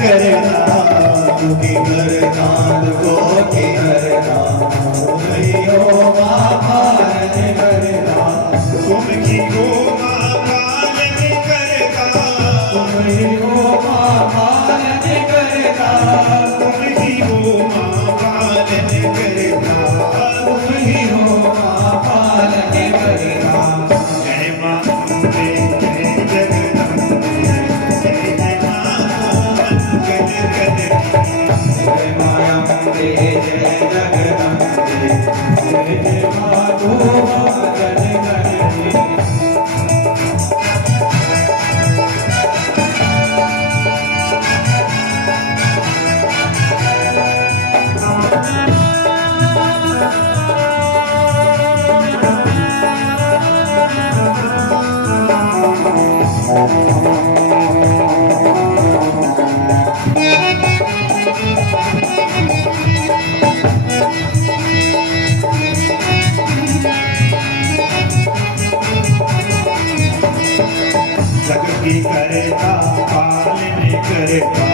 करना तुम्ही वरदान को के वरदान हो मां पालन करना तुम्ही हो मां पालन करना तुम्ही हो मां पालन करना तुम्ही हो मां पालन करना तुम्ही हो मां पालन करना जय मां अम्बे जय जगदम्बे जय जय मां मंगल करनी जय मां अम्बे जय जगदम्बे जय जय मां मंगल करनी जगती करता पालन करता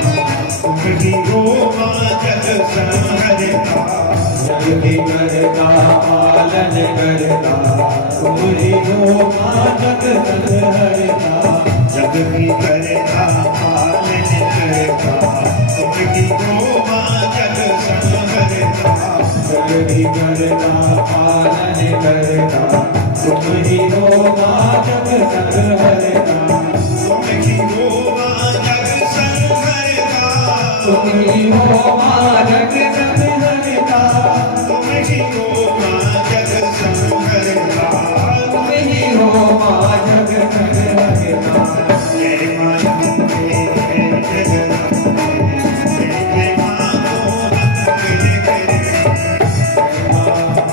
तुम्ही हो मां जग संहरता जगती करता पालन करता तुम्ही हो मां जग संहरता जगती करता पालन करता तुम्ही हो मां जग संहरता जगती करता पालन करता तुम्ही हो मां जग संहरता तुम्ही हो मां जग संहरता तुम्ही हो मां जग संहरता तुम्ही हो मां जग संहरता तुम्ही हो मां जग संहरता जय मां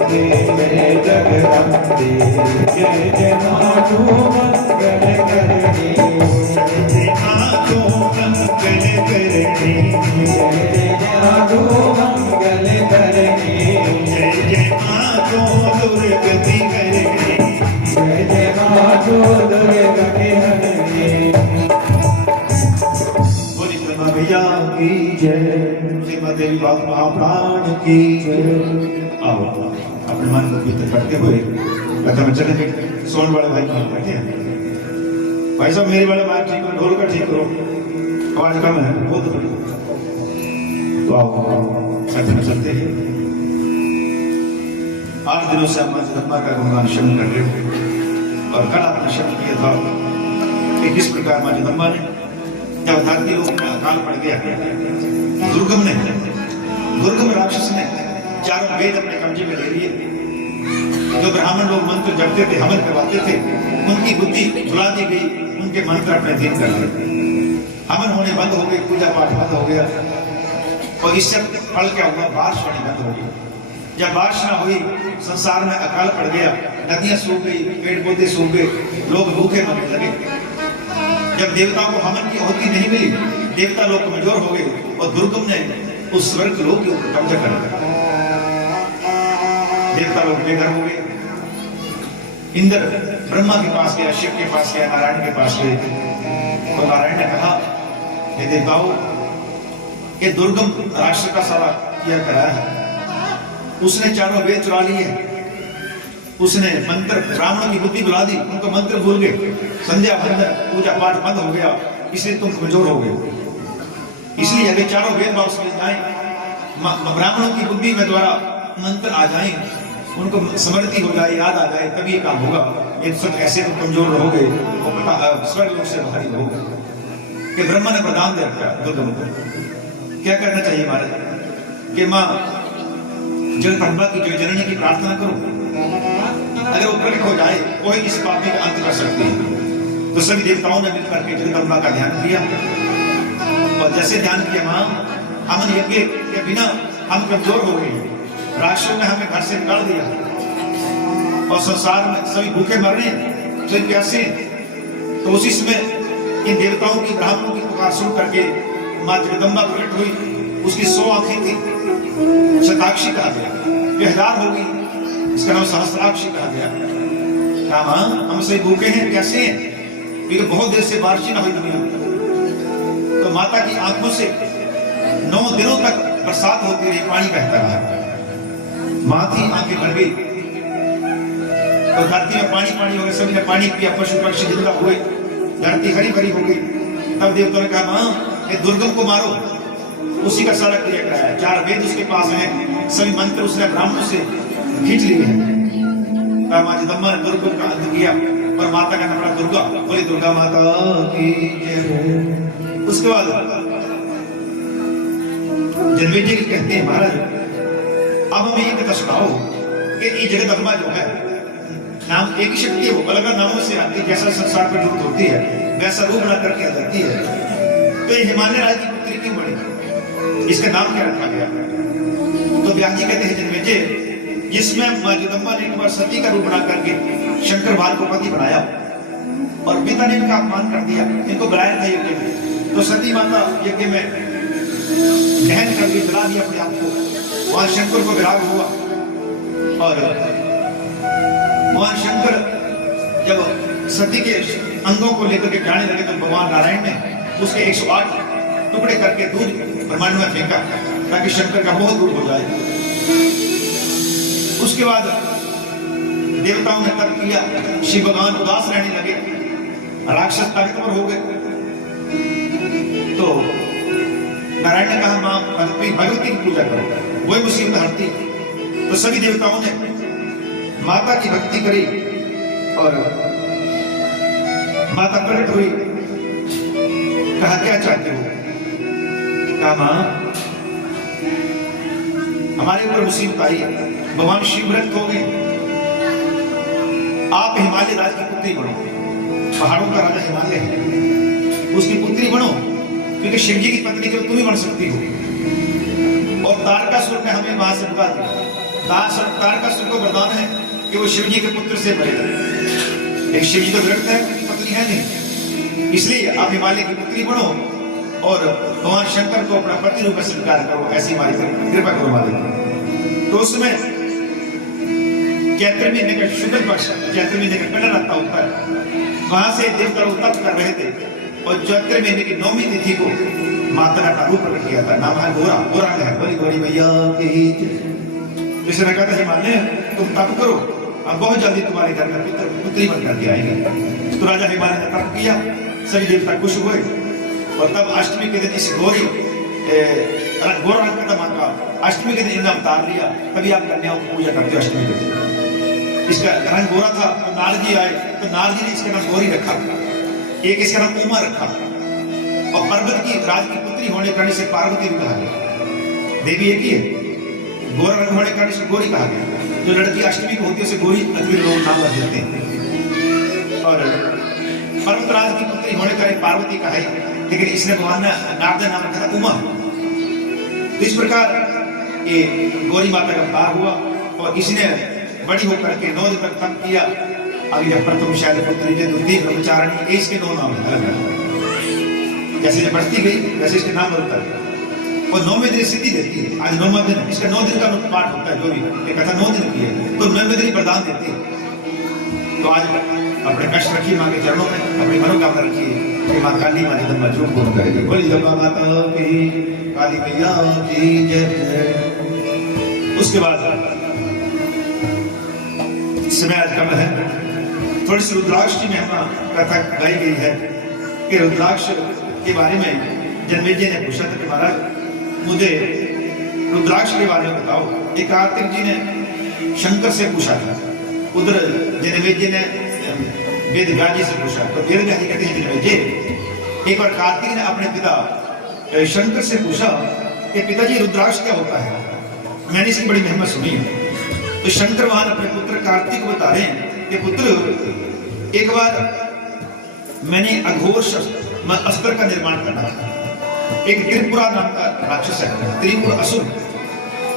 अम्बे जय जगदम्बे जय जय मां मंगल करनी जय जगदम्बे जय जय मां मंगल करनी जय जय मां मंगल करनी जय जय मां मंगल करनी जय जय मां दुर्गति करनी जय जय मां दुर्गति करनी बोली श्री भैया की जय श्रीमती महाप्राण की जय आओ अपने मन को भीतर करते हुए लता में चले सोन वाले भाई बैठे हैं भाई साहब मेरे वाला माइक ठीक करो ढोल का ठीक करो आवाज कम है बहुत तो आओ साथ में चलते हैं 8 दिनों से हम जगदम्बा का गुणगान श्रवण कर रहे हो और कल आपने श्रवण किया था कि किस प्रकार मां जगदम्बा ने जब धरती लोक में अकाल पड़ गया दुर्गम राक्षस ने चारों वेद अपने कब्जे में ले लिए जो ब्राह्मण लोग मंत्र जपते थे हवन करवाते थे उनकी बुद्धि भुला दी गई उनके मंत्र अपने अधीन कर लिए हवन होने बंद हो गए पूजा पाठ बंद हो गया और इससे फल क्या हुआ बारिश होनी बंद हो गई जब बारिश ना हुई संसार में अकाल पड़ गया नदियां सूख गई पेड़ पौधे सूख गए लोग भूखे मरने लगे जब देवताओं को हवन की आहुति नहीं मिली देवता लोग कमजोर हो गए और दुर्गम ने उस स्वर्ग लोक के ऊपर कब्जा कर लिया देवता लोग बेघर हो गए इंद्र ब्रह्मा के पास गया शिव के पास गया नारायण के पास गए तो नारायण ने कहा हे देवताओं ये दुर्गम राष्ट्र का सारा किया कराया है उसने चारों वेद चुरा लिए उसने मंत्र ब्राह्मणों की बुद्धि बुला दी उनको मंत्र भूल गए संध्या बंदन पूजा पाठ बंद हो गया इसलिए तुम कमजोर हो गए इसलिए अगर चारों वेद वापस मिल जाए ब्राह्मणों की बुद्धि में द्वारा मंत्र आ जाए उनको स्मृति हो जाए याद आ जाए तभी काम होगा ये सब ऐसे तो कमजोर रहोगे वो स्वर्ग लोक से भारी रहोगे कि ब्रह्मा ने प्रदान दे रखा दुर्गम को क्या करना चाहिए महाराज कि माँ जगदम्बा की जो जननी की प्रार्थना करो अगर वो प्रकट हो जाए कोई इस पापी का अंत कर सकती है तो सभी देवताओं ने मिलकर के जगदम्बा का ध्यान किया और जैसे ध्यान किया मां हमन यज्ञ के बिना हम कमजोर हो गए राक्षसों ने हमें घर से निकाल दिया और संसार में सभी भूखे मर रहे हैं सभी प्यासे तो उसी समय इन देवताओं की ब्राह्मणों की पुकार सुन करके मां जगदम्बा प्रकट हुई उसकी 100 आंखें थी शताक्षी कहा गया ये 1000 होगी इसका नाम सहस्त्राक्षी कहा गया कहा हम सही भूखे हैं कैसे हैं क्योंकि बहुत देर से बारिश ना हुई दुनिया में तो माता की आंखों से 9 दिनों तक बरसात होती रही, पानी बहता रहा। मां थी, आंखें भर गई, तो धरती में पानी पानी हो गया, सभी ने पानी पिया, पशु पक्षी जिंदा हुए, धरती हरी भरी हो गई। तब देवताओं ने कहा मां, ये दुर्गम को मारो। उसी का सारा क्रिया कराया, 4 वेद उसके पास हैं, सभी मंत्र उसने ब्राह्मणों से खींच लिए हैं। तब मां जगदम्बा ने दुर्गम का अंत किया और माता का नाम पड़ा दुर्गा। बोली दुर्गा माता की जय। उसके बाद जनमेजय जी कहते हैं महाराज अब हमें ये कथा सुनाओ कि ये जगदम्बा जो है, नाम एक ही शक्ति है, वो अलग अलग नामों से आती है। जैसा संसार पर जरूरत होती है वैसा रूप बना करके आ जाती है। तो ये हिमालय राज की पुत्री क्यों बनी, इसका नाम क्या रखा गया? तो व्यास जी कहते हैं जनमेजय, जिसमें मां जगदम्बा ने एक बार सती का रूप बना करके शंकर बाल को पति बनाया और पिता ने इनका अपमान कर दिया, इनको गलाया था यज्ञ में। तो सती माता यज्ञ में दहन करके जला दिया अपने आप को। वहां शंकर को विराग हुआ और भगवान शंकर जब सती के अंगों को लेकर के जाने लगे तो भगवान नारायण ने उसके 108 टुकड़े करके दूध ब्रह्मांड में फेंका ताकि शंकर का मोह दूर हो जाए। उसके बाद देवताओं ने तप किया, शिव भगवान उदास रहने लगे, राक्षस ताकतवर हो गए। तो नारायण ने कहा मां भगवती की पूजा करो, वही मुसीबत हरती। तो सभी देवताओं ने माता की भक्ति करी और माता प्रकट हुई। कहा क्या चाहते हो? कहा मां हमारे ऊपर मुसीबत आई, भगवान शिव व्रत हो गए, आप हिमालय राज की पुत्री बनो, पहाड़ों का राजा हिमालय है, उसकी पुत्री बनो, क्योंकि शिव जी की पत्नी केवल तुम ही बन सकती हो। और तारकासुर ने हमें वहां से भगा दिया। तारकासुर को वरदान है कि वो शिव जी के पुत्र से बनेगा, लेकिन शिव जी तो विरक्त है, उनकी पत्नी है नहीं, इसलिए आप हिमालय की पुत्री बनो और भगवान शंकर को अपना पति रूप में स्वीकार करो, ऐसी हमारी कृपा करो मालिक। तो उसमें चैत्र महीने का शुक्ल पक्ष, चैत्र महीने का कलर आता होता है, वहां से देवता लोग तप कर रहे थे और चैत्र महीने की 9वीं तिथि को माता का रूप प्रकट किया था। नाम है गोरा, गोरा है, बोली गोरी भैया की। जिसने कहा था हिमालय तुम तप करो, अब बहुत जल्दी तुम्हारे घर में पुत्री बन करके आएगी। तो राजा हिमालय ने तप किया, सभी देवता खुश हुए और तब अष्टमी के दिन इस गौरी गोरा रंग का मां का अष्टमी के दिन इन्होंने अवतार लिया। तभी आप कन्याओं की पूजा करते हो अष्टमी के दिन। इसका रंग गोरा था, तो नारद जी आए तो नारद जी ने इसका नाम गौरी रखा, एक इसका नाम उमा रखा। और पर्वत की राज की पुत्री होने के कारण इसे पार्वती भी कहा गया, देवी एक ही है। गोरा रंग होने के कारण इसे गौरी कहा गया। जो लड़की अष्टमी को होती है उसे गौरी अद्भुत लोग नाम रख देते हैं। और पर्वतराज की पुत्री होने का पार्वती कहा है, लेकिन इसने भगवान ने नारद नाम रखा था उमा। तो इस प्रकार ये गौरी माता का अवतार हुआ और इसने बड़ी होकर के 9 दिन तक तप किया। अभी जब प्रथम शैल पुत्री जो द्वितीय ब्रह्मचारिणी, इसके 9 नाम है। जैसे जब बढ़ती गई वैसे इसके नाम बदलता है और 9वें दिन सिद्धि देती है। आज 9वां दिन, इसका 9 दिन का पाठ होता है, जो भी ये कथा 9 दिन की है, तो 9वें दिन वरदान देती है। तो आज अपने कष्ट रखिए मां के चरणों में, अपनी मनोकामना रखिए, मां काली मां जगदम्बा जो पूर्ण करेगी। बोली जगदम्बा माता की, काली मैया की जय। उसके बाद समय आज कम है, थोड़ी सी रुद्राक्ष की महिमा कथा गाई गई है कि रुद्राक्ष के बारे में जनमेजय ने पूछा था कि महाराज मुझे रुद्राक्ष के बारे में बताओ। एक कार्तिक जी ने शंकर से पूछा था, उधर जनमेजय ने वेद व्यास जी से पूछा। तो वेद व्यास जी कहते हैं जनमेजय, एक बार कार्तिक ने अपने पिता शंकर से पूछा कि पिताजी रुद्राक्ष क्या होता है, मैंने इसकी बड़ी महिमा सुनी है। तो शंकर वहां अपने पुत्र कार्तिक को बता रहे हैं कि पुत्र एक बार मैंने अघोर अस्त्र का निर्माण करना था। एक त्रिपुरा नाम का राक्षस है, त्रिपुर असुर,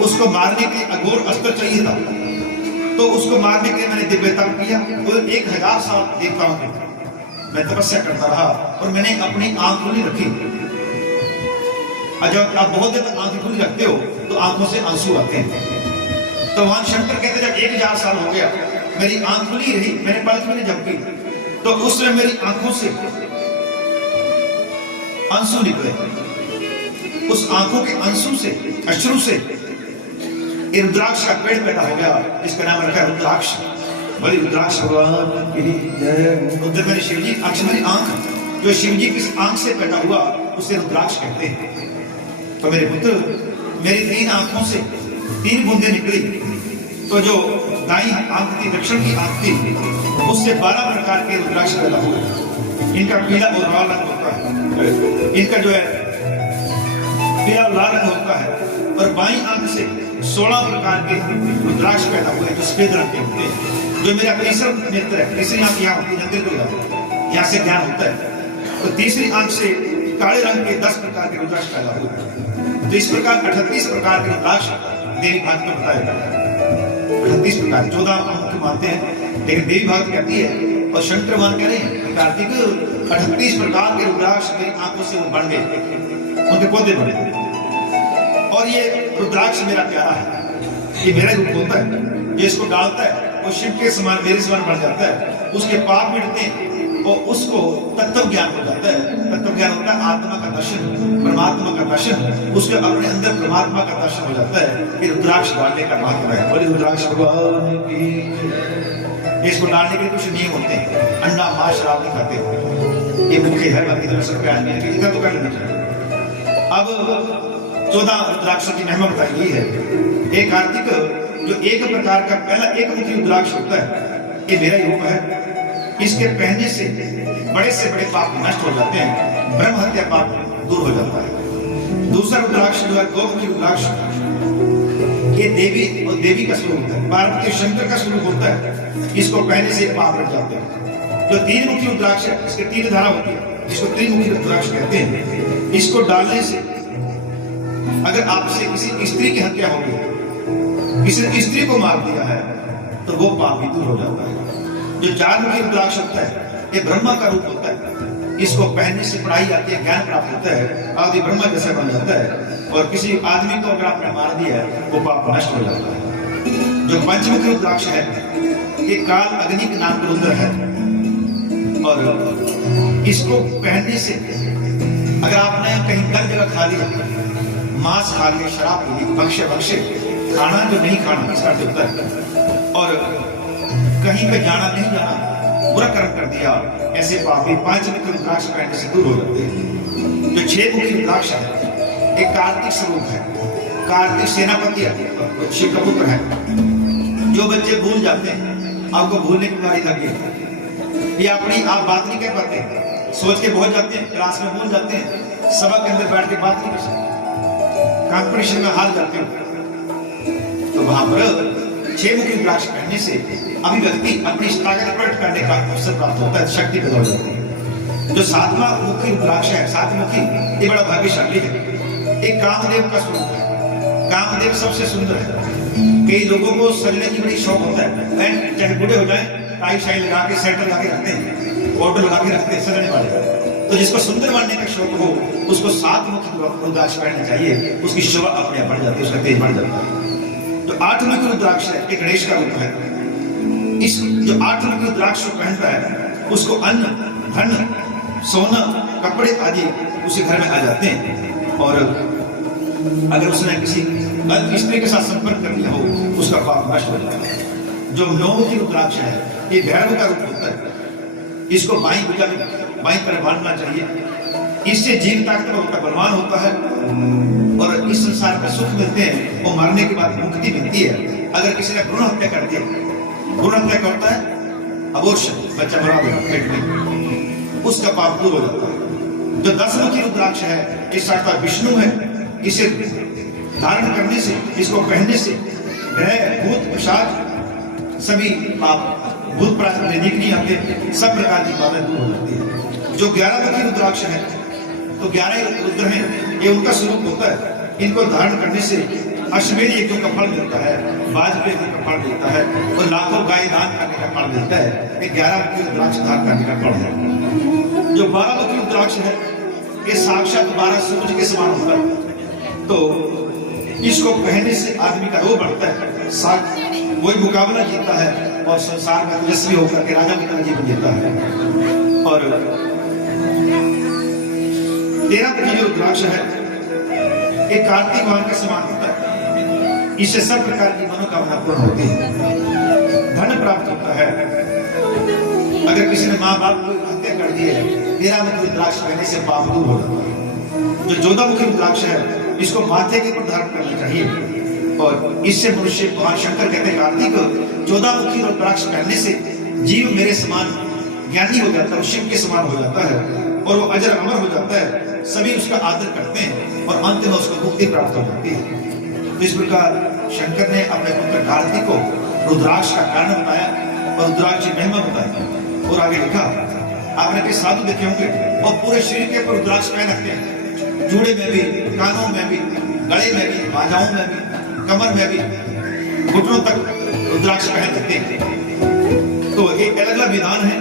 उसको मारने के लिए अघोर अस्त्र चाहिए था। तो उसको मारने के लिए मैंने दिव्य तप किया। तो 1000 साल देवताओं के मैं तपस्या करता रहा और मैंने अपनी आंख खुली रखी। और जब आप बहुत देर तक आंख खुली रखते हो तो आंखों से आंसू आते हैं। तो वहां शंकर कहते जब 1000 साल हो गया मेरी आंख खुली रही, मैंने पलक मैंने झपकी, तो उस समय मेरी आंखों से आंसू निकले, उस आंखों के आंसू से, अश्रु से रुद्राक्ष का पेड़ पैदा हो गया, इसका नाम रखा है रुद्राक्ष। बोले रुद्राक्ष भगवान की जय। रुद्र मेरे शिव जी, अक्ष मेरी आंख, जो शिव जी किस आंख से पैदा हुआ उसे रुद्राक्ष कहते हैं। तो मेरे पुत्र, मेरी 3 आंखों से 3 बूंदे निकली, तो जो दाई आंख थी, दक्षिण की आंख थी, उससे 12 प्रकार के रुद्राक्ष पैदा हुए। इनका पीला और लाल रंग होता है, इनका जो है पीला और लाल रंग होता है। और बाई आंख से 16 प्रकार के रुद्राक्ष पैदा हुए जो सफेद रंग के होते हैं। जो मेरा तीसरा नेत्र है, तीसरी आंख यहाँ होती है, यहाँ से ज्ञान होता है। तो तीसरी आंख से काले रंग के 10 प्रकार के रुद्राक्ष पैदा हुए। तो इस प्रकार 38 प्रकार के रुद्राक्ष देवी भागवत में बताया गया है। 38 प्रकार, 14 अंक मानते हैं, लेकिन देवी भागवत कहती है और शंकर भगवान कह रहे हैं कार्तिक 38 प्रकार के रुद्राक्ष मेरी आंखों से वो बन गए, उनके पौधे बने। और ये रुद्राक्ष मेरा प्यारा है, ये मेरा रूप होता है, जो इसको डालता है वो शिव के समान, मेरे समान बन जाता है, उसके पाप मिटते हैं और उसको तत्व ज्ञान हो जाता है। तत्व ज्ञान होता है आत्मा का दर्शन, परमात्मा का दर्शन, उसके अपने अंदर परमात्मा का दर्शन हो जाता है। ये रुद्राक्ष डालने का महत्व है। बोले रुद्राक्ष भगवान की। इसको डालने के कुछ नियम होते हैं, अंडा मांस शराब नहीं खाते, ये मुख्य है, बाकी तो सब प्यार नहीं है, इतना तो कर लेना चाहिए। अब 14 रुद्राक्षों की महिमा बताई गई है। एक कार्तिक, जो एक प्रकार का पहला एक मुखी रुद्राक्ष होता है, ये मेरा रूप है। इसके पहनने से बड़े से बड़े पाप नष्ट हो जाते हैं, ब्रह्म हत्या पाप दूर हो जाता है। दूसरा रुद्राक्ष जो है गौमुखी रुद्राक्ष, ये देवी और देवी का स्वरूप होता है, पार्वती और शंकर का स्वरूप होता है। इसको पहनने से पाप हट जाते हैं। जो 3 मुखी रुद्राक्ष है, इसके 3 धारा होती है, जिसको त्रिमुखी रुद्राक्ष कहते हैं। इसको डालने से अगर आपसे किसी स्त्री की हत्या हो गई, किसी स्त्री को मार दिया है, तो वो पाप भी दूर हो जाता है। जो 4 मुखी रुद्राक्ष होता है, ये ब्रह्मा का रूप होता है। इसको पहनने से पढ़ाई आती है, ज्ञान प्राप्त होता है, आदि ब्रह्मा जैसा बन जाता है। और किसी आदमी को अगर आपने मार दिया है, वो पाप नष्ट हो जाता है। जो पंचमुखी रुद्राक्ष है, ये काल अग्नि के नाम का रुद्र है। और इसको पहनने से अगर आपने कहीं गलत जगह खा लिया, मांस खा लिया, शराब पी ली, बख्शे खाना जो नहीं खाना, इसका अर्थ होता है। और कहीं पे जाना नहीं जाना, बुरा कर्म कर दिया, ऐसे पापी 5 मुखी रुद्राक्ष पहनने से दूर हो जाते हैं। जो 6 मुखी रुद्राक्ष है, एक कार्तिक स्वरूप है। कार्तिक सेनापति है, शिव का पुत्र है। जो बच्चे भूल जाते हैं, आपको भूलने की बीमारी लग गई, ये अपनी आप बात नहीं कर पाते, सोच के पहुंच जाते हैं, क्लास में भूल जाते हैं, सभा के अंदर बैठ के बात नहीं कर सकते, कंपटीशन में हार जाते हो, तो वहां पर 6 मुखी रुद्राक्ष पहनने से अभिव्यक्ति अपनी ताकत प्रकट करने का अवसर प्राप्त होता है, शक्ति पैदा हो जाती है। जो 7वां मुखी रुद्राक्ष है, 7 मुखी, ये बड़ा भाग्यशाली है। एक कामदेव का स्वरूप है। कामदेव सबसे सुंदर है। कई लोगों को सजने की बड़ी शौक होता है, चाहे बूढ़े हो जाए, टाई शाई लगा के, सेंटर लगा के रखते हैं, ऑर्डर लगा के रखते हैं सजने वाले। तो जिसको सुंदर बनने का शौक हो, उसको 7 मुखी रुद्राक्ष पहनना चाहिए, उसकी शोभा अपने आप बढ़ जाती है, उसका तेज बढ़ जाता है। तो 8 मुखी रुद्राक्ष है, एक गणेश का रूप है। इस जो 8 मुखी रुद्राक्ष को पहनता है, उसको अन्न, धन, सोना, कपड़े आदि उसे घर में आ जाते हैं। और अगर उसने किसी गलत स्त्री के साथ संपर्क कर लिया हो, उसका पाप नष्ट हो जाता है। जो 9 मुखी रुद्राक्ष है, ये भैरव का रूप होता है। इसको बाईं भुजा में बाईं तरफ बांधना चाहिए। इससे जीव ताकतवर होता है, बलवान होता है, और इस संसार में सुख मिलते हैं और मरने के बाद मुक्ति मिलती है। अगर किसी ने भ्रूण हत्या कर दिया, भ्रूण हत्या क्या होता है? अबॉर्शन, बच्चा मरा देगा पेट में, उसका पाप दूर हो जाता है। जो 10 मुखी रुद्राक्ष है, ये साक्षात विष्णु है। इसे धारण करने से, इसको पहनने से ग्रह, भूत, पिशाच सभी पाप, भूत प्राचर नहीं आते, सब प्रकार की बातें दूर हो जाती है। जो 11 मुखी रुद्राक्ष है, तो 11 रुद्र हैं, ये उनका स्वरूप होता है। इनको धारण करने से अश्वमेध यज्ञों का फल मिलता है, वाजपेयी यज्ञ का फल मिलता है, और लाखों गाय दान करने का फल मिलता है। ये 11 मुखी रुद्राक्ष धारण करने का फल है। जो 12 मुखी रुद्राक्ष है, ये साक्षात 12 सूरज के समान होता है। तो इसको पहनने से आदमी का रोह बढ़ता है, वही मुकाबला जीतता है और संसार में तेजस्वी होकर के राजा की तरह जीवन जीता है। और 13 मुखी जो रुद्राक्ष है एक कार्तिक वाहन के समान होता है। इससे सब प्रकार की मनोकामना पूर्ण होती है, धन प्राप्त होता है। अगर किसी ने माँ बाप को हत्या कर दी है, 13 मुखी रुद्राक्ष पहनने से पाप दूर हो जाता है। जो 14 मुखी रुद्राक्ष है इसको माथे के ऊपर धारण करना चाहिए और इससे मनुष्य, भगवान शंकर कहते हैं कार्तिक 14 मुखी रुद्राक्ष पहनने से जीव मेरे समान ज्ञानी हो जाता है, शिव के समान हो जाता है और वो अजर अमर हो जाता है। सभी उसका आदर करते हैं और अंत में उसको मुक्ति प्राप्त हो जाती है। तो इस प्रकार शंकर ने अपने पुत्र कार्तिक को रुद्राक्ष का कारण बताया और रुद्राक्ष की महिमा बताई और आगे लिखा, आपने कई साधु देखे होंगे और पूरे शरीर के ऊपर रुद्राक्ष पहन रखते हैं, जूड़े में भी, कानों में भी, गले में भी, बाजाओं में भी, कमर में भी, घुटनों तक रुद्राक्ष पहन रखते हैं। तो एक अलग अलग विधान है।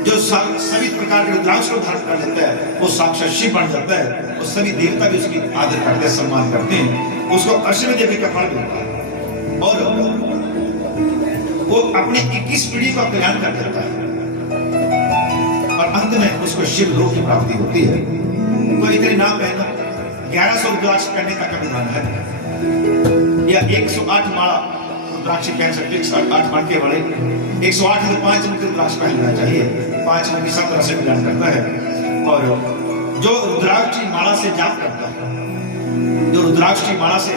जो सभी प्रकार के रुद्राक्ष को धारण कर लेता है वो साक्षात शिव बन जाता है और सभी देवता भी उसकी आदर करते हैं, सम्मान करते हैं, उसको अश्वमेध देवी का फल मिलता है और वो अपनी 21 पीढ़ी का कल्याण कर देता है और अंत में उसको शिव लोक की प्राप्ति होती है। तो इतने नाम पहना 1100 रुद्राक्ष पहनने तक का विधान है या 108 माला रुद्राक्ष पहन सकते, 108 मणके वाले 108 में 5 मुखी रुद्राक्ष पहनना चाहिए। 5 में सब तरह से कल्याण करता है। और जो रुद्राक्ष की माला से जाप करता है, जो रुद्राक्ष की माला से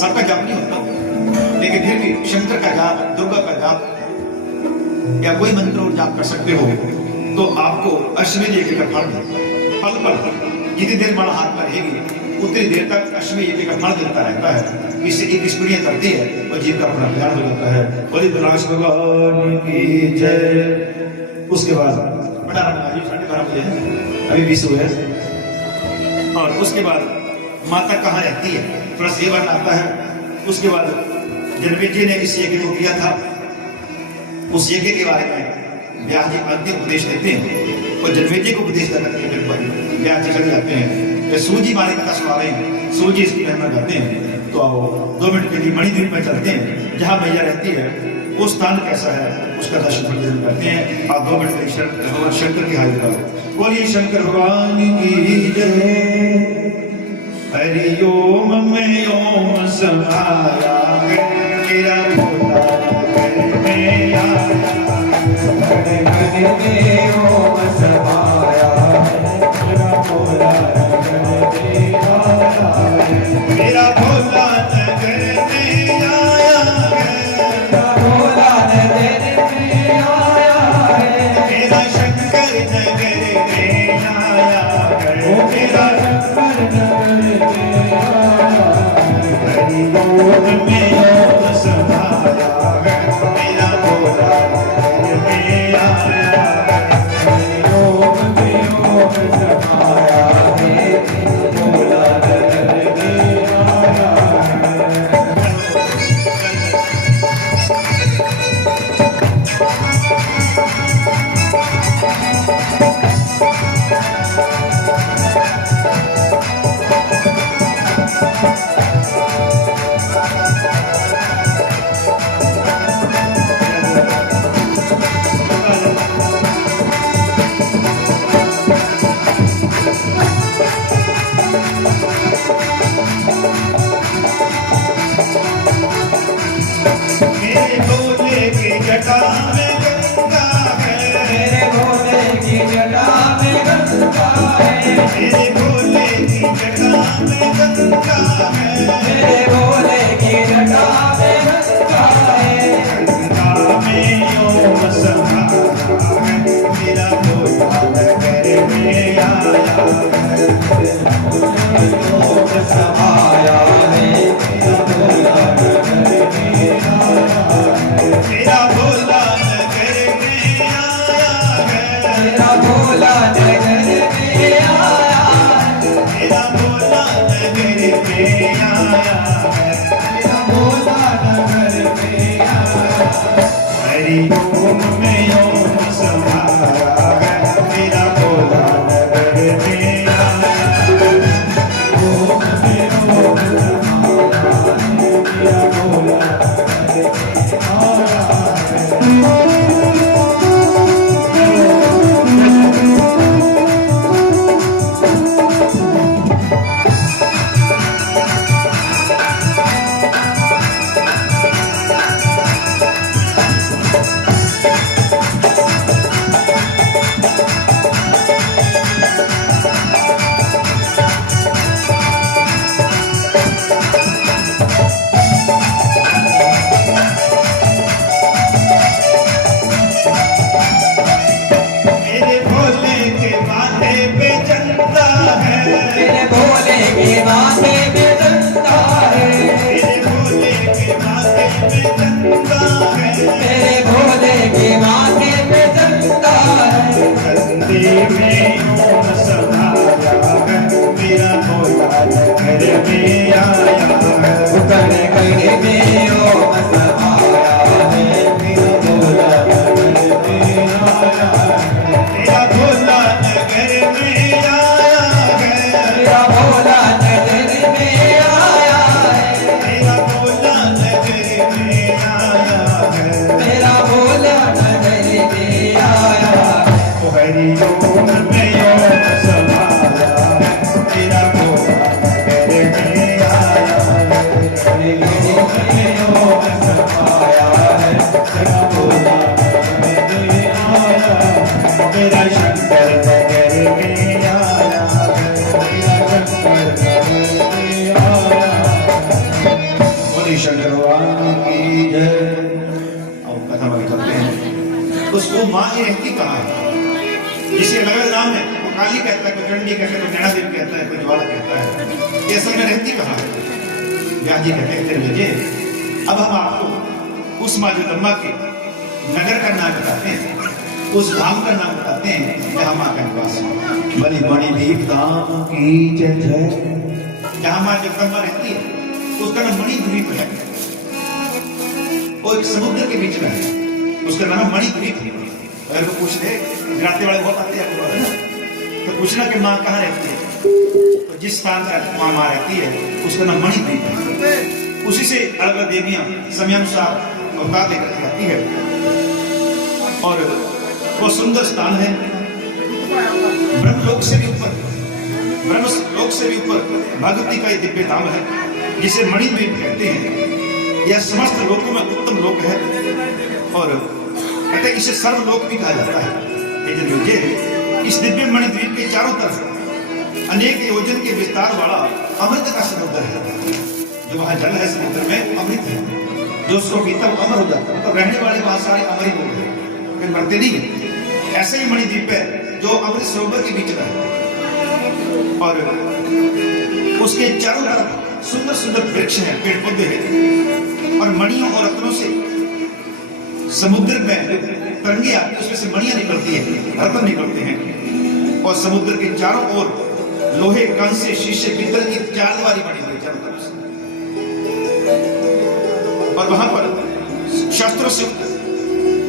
सबका जाप नहीं होता, लेकिन फिर भी शंकर का जाप, दुर्गा का जाप या कोई मंत्र और जाप कर सकते हो तो आपको अश्वमेध यज्ञ का फल जितनी देर माला हाथ में रहेगी उतनी देर तक अश्वमेध यज्ञ का फल मिलता रहता है। इससे एक स्पीढ़ियां करती है और जीव का अपना कल्याण हो जाता है। बोले रुद्राक्ष भगवान की जय। उसके बाद बड़ा राम 12:30 बजे है, अभी 20 हुए हैं। और उसके बाद माता कहाँ रहती है थोड़ा सेवन आता है। उसके बाद जनमेजय ने इस यज्ञ को किया था, उस यज्ञ के बारे में व्यास जी अंतिम उपदेश देते हैं और जनमेजय को उपदेश देते हैं। व्यास जी चले जाते हैं, सूजी मारी कथा सुना रहे हैं, सूजी इसकी महिमा गाते हैं। तो 2 मिनट के लिए मणिद्वीप में चलते हैं, जहाँ मैया रहती है वो स्थान कैसा है उसका दर्शन करते हैं। आप 2 मिनट में शंकर की हाजिर करो। बोलिए शंकर भगवान की जय। हरि ओम में ओम समाया मेरा भोला घर में आया, घर में ओम समाया मेरा भोला घर में आया, मेरा भोला नगर में आया है, मेरा भोला नगर में आया है, मेरा शंकर नगर में आया है, मेरा शंकर नगर में आया है। हरि ओम में ओम समाया है मेरा भोला नगर में आया है, हरि ओम में ओम समाया है मेरा भोला नगर में आया है। मेरे भोले की जटा में गंगा है, मेरे भोले की जटा में गंगा है, मेरे भोले की जटा में गंगा है, मेरे भोले की जटा में गंगा है, गंगा में ओम समाया है मेरा भोला नगर में आया है, ओम समाया है मेरा भोला नगर में आया है, मेरा भोला नगर में आया है, मेरा भोला नगर में आया है, मेरा भोला नगर में आया है, मेरा भोला नगर में आया है। हरि ओम में ओम समाया है मेरा भोला नगर में आया है, ओम में ओम समाया है मेरा भोला नगर में आया है। शंकर भगवान की जय। और कथा में करते हैं उसको माँ ये रहती कहाँ है, जिसे अलग अलग नाम है, वो काली कहता है, कोई चंडी कहता है, कोई नैना देवी कहता है, कोई ज्वाला कहता है, ये असल में रहती कहाँ है। व्यास जी कहते लीजिए अब हम आपको उस माँ जगदम्बा के नगर का नाम बताते हैं, उस धाम का नाम बताते हैं जहाँ माँ का निवास है। बलि मणिद्वीप धाम की जय जय। जहाँ माँ जगदम्बा रहती है उसका नाम मणिद्वीप है, वो एक समुद्र के बीच में है, उसका नाम मणिद्वीप। अगर वो पूछ ले गुजराती वाले बहुत आते हैं तो पूछना कि माँ कहाँ रहती है, तो जिस स्थान पर माँ रहती है उसका नाम मणिद्वीप है। उसी से अलग अलग देवियां समयानुसार अवतार लेकर आती है और वो सुंदर स्थान है, ब्रह्मलोक से भी ऊपर, ब्रह्मलोक से भी ऊपर भगवती का दिव्य धाम है जिसे मणिद्वीप कहते हैं। यह समस्त लोकों में उत्तम लोक है और कहते हैं इसे सर्वलोक भी कहा जाता है। इस दिव्य मणिद्वीप के चारों तरफ अनेक योजन के विस्तार वाला अमृत का समुद्र है। जो वहां जल है समुद्र में अमृत है, जो उसको पीता वो अमर हो जाता है। तो रहने वाले बहुत सारे अमर ही लोग हैं, फिर मरते नहीं है। ऐसे ही मणिद्वीप है जो अमृत सरोवर के बीच में है और उसके चारों तरफ सुंदर सुंदर वृक्ष हैं, पेड़ पौधे हैं और मणियों और रत्नों से समुद्र में तरंगे आती है, उसमें से मणियां निकलती है, रत्न निकलते हैं और समुद्र के चारों ओर लोहे, कांसे, शीशे, पीतल की चारदीवारी बनी हुई चारों तरफ से। और वहां पर शस्त्रों से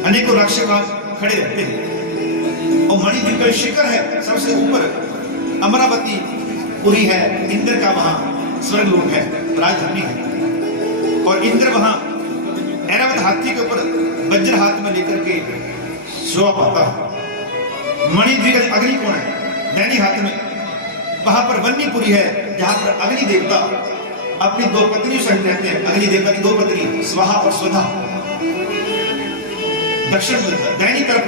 अनेकों राक्षस खड़े रहते हैं और मणिद्वीप का शिखर है सबसे ऊपर अमरावती पुरी है, इंद्र का वहां स्वर्ग लोक है, राजधानी है और इंद्र वहां ऐरावत हाथी के ऊपर वज्र हाथ में लेकर के शोभा पाता है। मणिद्वीप का अग्निकोण है नैनी हाथ में, वहां पर वन्नीपुरी है जहां पर अग्नि देवता अपनी दो पत्नियों सहित रहते हैं। अग्नि देवता की दो पत्नी स्वाहा और स्वधा। दक्षिण दैनी तरफ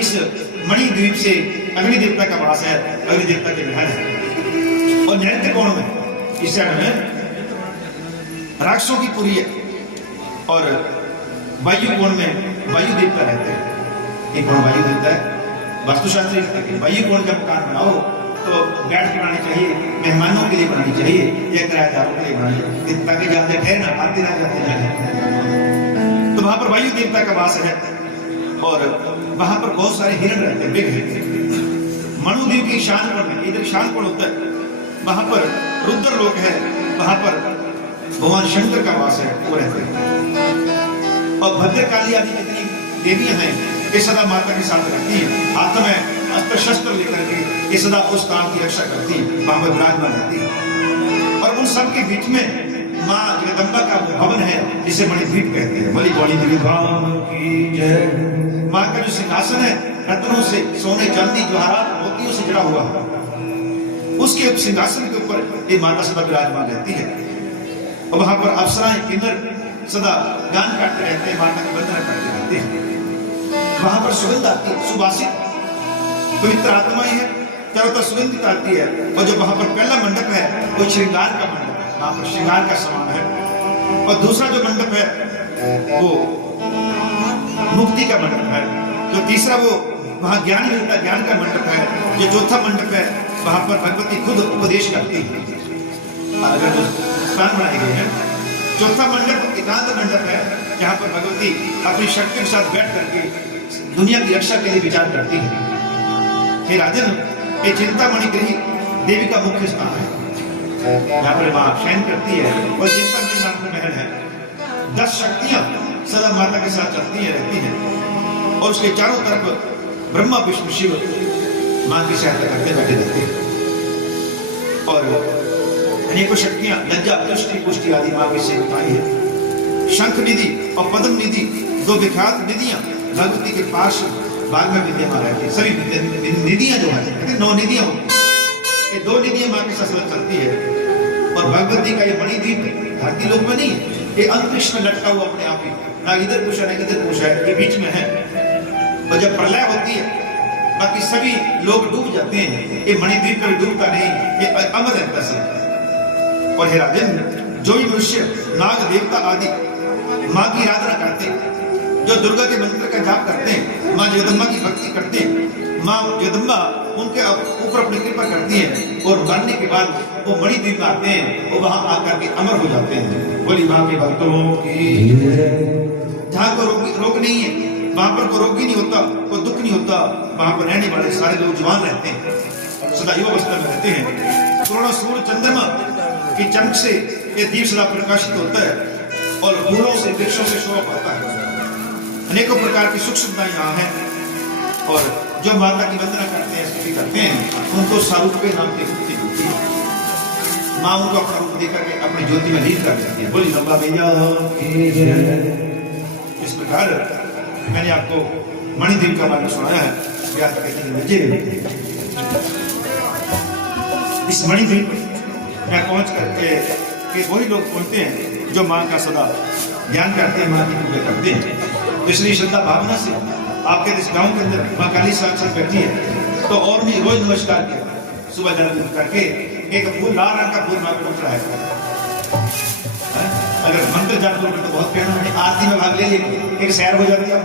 इस मणिद्वीप से अग्नि देवता का वास है, अग्नि देवता के महल है और नैत्य कोण में इस साइड में राक्षसों की पुरी है और वायु कोण में वायु देवता रहते हैं। एक कोण वायु देवता है। वास्तुशास्त्री वायु कोण का मकान बनाओ तो बैठ के बनानी चाहिए, मेहमानों के लिए बनानी चाहिए या किराएदारों के लिए बनानी चाहिए ताकि जाते ठहरना आते ना जाते जाए। तो वहां पर वायु देवता का वास है और वहां पर बहुत सारे हिरण रहते हैं, बिग है। मणुद्वीप की शान कोण में, इधर शान कोण होता है, वहां पर रुद्र लोक है, वहां पर भगवान शंकर का वास है, वो रहते हैं। और भद्रकाली आदि जितनी देवियां हैं ये सदा माता के साथ रहती हैं, हाथ में अस्त्र शस्त्र लेकर के ये सदा उस स्थान की रक्षा करती है, वहां पर विराजमान रहती है। और उन सब के बीच में माँ जगदम्बा का भवन है जिसे मणिद्वीप कहते हैं। बलि मणिद्वीप धाम की जय। माँ का जो सिंहासन है रत्नों से, सोने, चांदी, जवाहरात, मोतियों से जुड़ा हुआ है, उसके सिंहासन के ऊपर ये माता सदा विराजमान रहती है। और वहां पर अप्सराएं, किन्नर सदा गान काटते रहते हैं, माता की वंदना करते रहते हैं। वहां पर सुगंध आती है, सुवासित पवित्र आत्माएं हैं, चारों तरफ सुगंधित आती है। और जो वहां पर पहला मंडप है वो श्रृंगार का मंडप है, वहां पर श्रृंगार का सामान है। और दूसरा जो मंडप है वो मुक्ति का मंडप है। जो तीसरा वो वहां ज्ञान मिलता, ज्ञान का मंडप है। जो चौथा मंडप है वहां पर भगवती खुद उपदेश करती है। अगर जो स्थान बनाए गए हैं, चौथा मंडप एकांत मंडप है जहां पर भगवती अपनी शक्ति के साथ बैठ करके दुनिया की रक्षा के लिए विचार करती है। हे राजन, ये चिंतामणि गृह देवी का मुख्य स्थान है, यहाँ पर माँ शयन करती है और चिंतामणि नाम का महल है। 10 शक्तियां सदा माता के साथ चलती है, रहती हैं और उसके चारों तरफ ब्रह्मा, विष्णु, शिव माँ की सहायता करते बैठे रहते हैं। और अनेकों शक्तियां लज्जा, दृष्टि, पुष्टि आदि माँ की सेवकाएं हैं। शंख निधि और पद्म निधि 2 विख्यात निधियां भगवती के पास बाग में विद्यमान रहती है। सभी निधियां जो है 9 निधियां होती है, ये 2 निधियां माँ के साथ चलती है। और भगवती का ये मणिद्वीप धरती लोक में नहीं है, ये अंतरिक्ष में लटका हुआ अपने आप ही, ना इधर कुछ है ना इधर कुछ है, ये बीच में है। और जब प्रलय होती है बाकी सभी लोग डूब जाते हैं, ये मणिद्वीप कभी डूबता नहीं, ये अमर रहता है। और हे राजन, जो भी मनुष्य नाग देवता आदि माँ की आराधना करते हैं, जो दुर्गा के मंत्र का जाप करते हैं, माँ जगदम्बा की भक्ति करते हैं, माँ जगदम्बा उनके ऊपर अपनी कृपा करती है और मरने के बाद वो मणिद्वीप में आते हैं और वहां आकर के अमर हो जाते हैं। बोली माँ के भक्तों की। जहाँ को रोग नहीं है, वहां पर कोई रोग ही नहीं होता, कोई दुख नहीं होता, वहां पर रहने वाले सारे लोग जवान रहते हैं, सदा युवा अवस्था में रहते हैं। पूर्ण सूर्य चंद्रमा की चमक से ये दीप सदा प्रकाशित होता है और फूलों से वृक्षों से शोभा पाता है। अनेकों प्रकार की सुख सुविधाएं यहाँ हैं और जो माता की वंदना करते हैं, स्तुति करते हैं, उनको सारूप्य नाम की मुक्ति मिलती है। माँ उनको अपना रूप देकर के अपनी ज्योति में लीन कर देती है। बोली बाबा भैया। इस प्रकार मैंने आपको मणिद्वीप का बारे में सुनाया है। इस मणिद्वीप में पहुंच करके वही लोग बोलते हैं जो माँ का सदा ध्यान करते हैं, माँ की पूजा करते हैं। इसलिए श्रद्धा भावना से आपके इस गांव के अंदर माँ काली साक्षात बैठी है, तो और भी रोज नमस्कार किया, सुबह जल्दी उठ करके एक फूल, लाल रंग का फूल माँ को उठ रहा है। अगर मंत्र जाप करोगे तो बहुत प्रेरणा है। आरती में भाग ले लिए, एक सैर हो जाती है,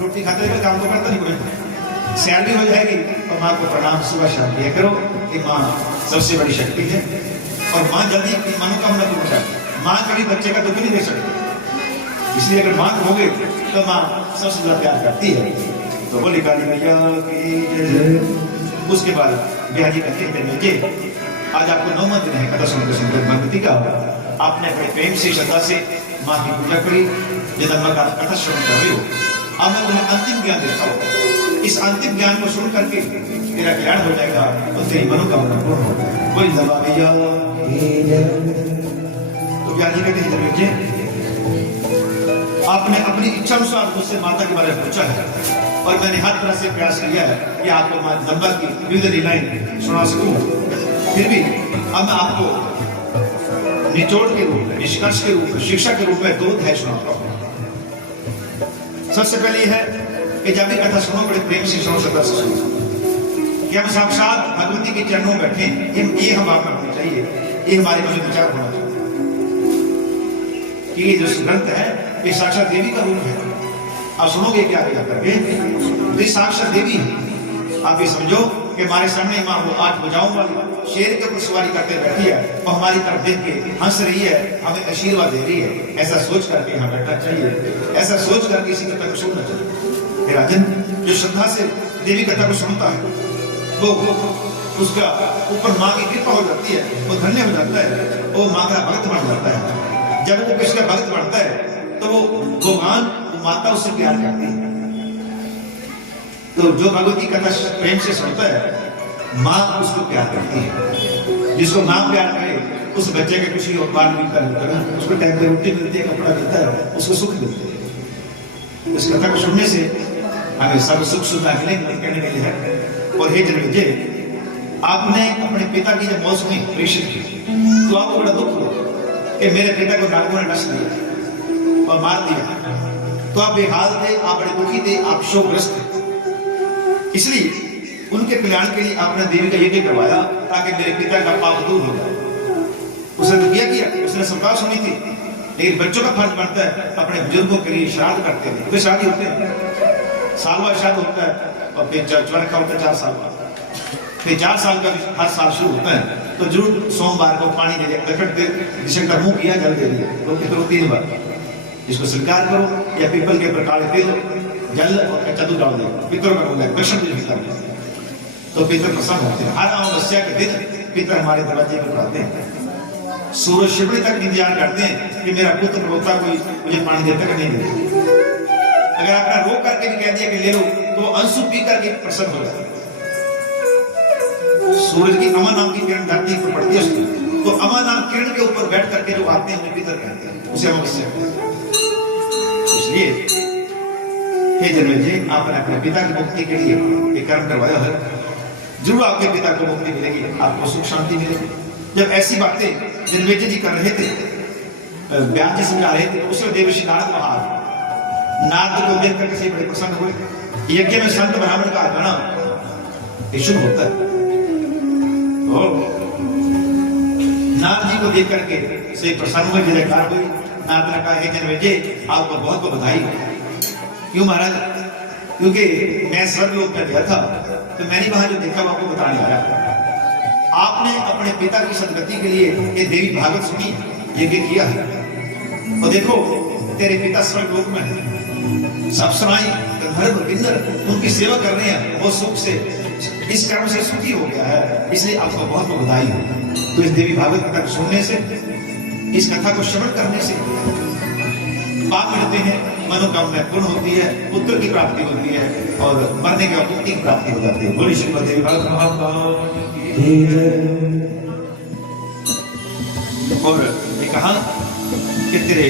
रोटी खाते हुए काम तो करता नहीं, कोई सैर भी हो जाएगी और माँ को प्रणाम सुबह शाम किया करो कि माँ सबसे बड़ी शक्ति है और माँ जल्दी मनोकामना पूर्ण करती है। माँ कभी बच्चे का दुख नहीं दे सकती, इसलिए अगर माँ हो गई तो माँ सबसे ज्यादा प्यार करती है। तो बोली काली मैया की जय। उसके बाद बिहारी कहते हैं आज आपको 9वां दिन है कथा सुनकर सुंदर भक्ति का। आपने बड़े प्रेम से श्रद्धा से माँ की पूजा करी, जगदम्बा का कथा श्रवण कर रहे हो। अब मैं तुम्हें अंतिम ज्ञान देता हूँ। इस अंतिम ज्ञान को सुन करके तेरा कल्याण हो जाएगा और तेरी मनोकामना पूर्ण होगा। कोई दबा भैया। तो बिहारी कहते हैं आपने अपनी इच्छा अनुसार मुझसे माता के बारे में पूछा है और मैंने हर तरह से प्रयास किया है कि आपको माँ जगदम्बा की विविध लीलाएं सुना सकूं। फिर भी अब मैं आपको निचोड़ के रूप में, निष्कर्ष के रूप में, शिक्षा के रूप में 2 अध्याय सुनाता हूं। सबसे पहले है कि जब भी कथा सुनो बड़े प्रेम से सुनो, श्रद्धा से सुनो कि हम साक्षात भगवती के चरणों में बैठे। ये हम बात करनी चाहिए, ये हमारे मुझे विचार होना चाहिए कि ये जो ग्रंथ है ये साक्षात देवी का रूप है। आप सुनोगे क्या क्या करके, ये साक्षात देवी है। आप ये समझो कि हमारे सामने माँ वो 8 भुजाओं वाली शेर के ऊपर सवारी करते बैठी है और हमारी तरफ देख के हंस रही है, हमें आशीर्वाद दे रही है। ऐसा सोच करके यहाँ बैठना चाहिए, ऐसा सोच करके इसी कथा को सुनना चाहिए। राजन जो श्रद्धा से देवी कथा को सुनता है वो उसका ऊपर माँ की कृपा हो जाती है, वो धन्य हो जाता है, वो माँ का भक्त बन जाता है। जब वो कृष्ण का भक्त बनता है तो वो भगवान माता उससे प्यार करती है। तो जो भगवती कथा प्रेम से सुनता है माँ उसको प्यार करती है। जिसको माँ प्यार करे उस बच्चे के खुशी और बाल मिलता है, उसको टाइम पे रोटी मिलती है, कपड़ा मिलता है, उसको सुख मिलता है। इस कथा को सुनने से हमें सब सुख सुविधा मिलेंगे कहने के लिए है। और हे जन्मेजय, आपने अपने पिता की जब मौत सुनी परीक्षित की तो आपको बड़ा दुख हुआ कि मेरे पिता को नागों ने डस लिया और मार दिया। तो आप बेहाल थे, आप बड़े दुखी थे, आप शोकग्रस्त थे। इसलिए उनके कल्याण के लिए आपने देवी का यज्ञ करवाया ताकि मेरे पिता का पाप दूर हो जाए। उसने तो किया, उसने सरकार सुनी थी। लेकिन बच्चों का फर्ज बनता है अपने बुजुर्गों के लिए श्राद्ध करते हैं। वे शादी होते हैं, साल बाद श्राद्ध होता है और फिर चरखा होता है 4 साल बाद, फिर 4 साल का हर साल शुरू होता है। तो जरूर सोमवार को पानी दे दिया, जिसे मुंह किया जल दे दिया, तो 3 बार इसको स्वीकार करो या पीपल के ऊपर काले तेल जल और कच्चा दूध डाल दो, पितरों का बोला कृष्ण जी भीतर तो पितर प्रसन्न होते हैं। हर अमावस्या के दिन पितर हमारे दरवाजे पर आते हैं, सूरज शिवड़ी तक इंतजार करते हैं कि मेरा पुत्र रोता कोई मुझे पानी देता कि नहीं देता। अगर आपने रो करके भी कह दिया कि ले लो तो अंशु पी करके प्रसन्न हो जाता है। सूरज की अमा नाम की किरण धरती पर पड़ती है, तो अमा नाम किरण के ऊपर बैठ करके जो आते हैं उन्हें पितर कहते हैं, उसे अमावस्या कहते हैं। इसलिए हे जन्मेजय, आपने अपने पिता की मुक्ति के लिए एक कर्म करवाया है, जरूर आपके पिता को मुक्ति मिलेगी, आपको सुख शांति मिलेगी। जब ऐसी बातें जन्मेजय जी कर रहे थे, व्यास जी समझा रहे थे, तो उसमें देवर्षि नारद वहां नारद को देख करके से बड़े प्रसन्न हुए। यज्ञ में संत ब्राह्मण का आगमन शुभ होता है। नारद जी को देख करके से प्रसन्न हुए, जयकार हुई। नारद ने कहा, हे जन्मेजय, आपको बहुत बहुत बधाई। क्यों महाराज? क्योंकि मैं स्वर्गलोक में गया था तो मैंने वहां जो देखा वो आपको बताने आया। आपने अपने पिता की सदगति के लिए ये देवी भागवत सुनी, यज्ञ किया है, और देखो तेरे पिता स्वर्गलोक में है, सब सुनाई गंधर्व किन्नर उनकी सेवा कर रहे हैं, वो सुख से इस कर्म से सुखी हो गया है, इसलिए आपको बहुत बहुत बधाई हो। तो इस देवी भागवत कथा सुनने से, इस कथा को श्रवण करने से पाप मिलते हैं, मनोकामना पूर्ण होती है, पुत्र की प्राप्ति होती है, और मरने के बाद मुक्ति की प्राप्ति हो जाती है। बोलिए श्रीमद् देवी भागवत महापुराण। और ये कहा कि तेरे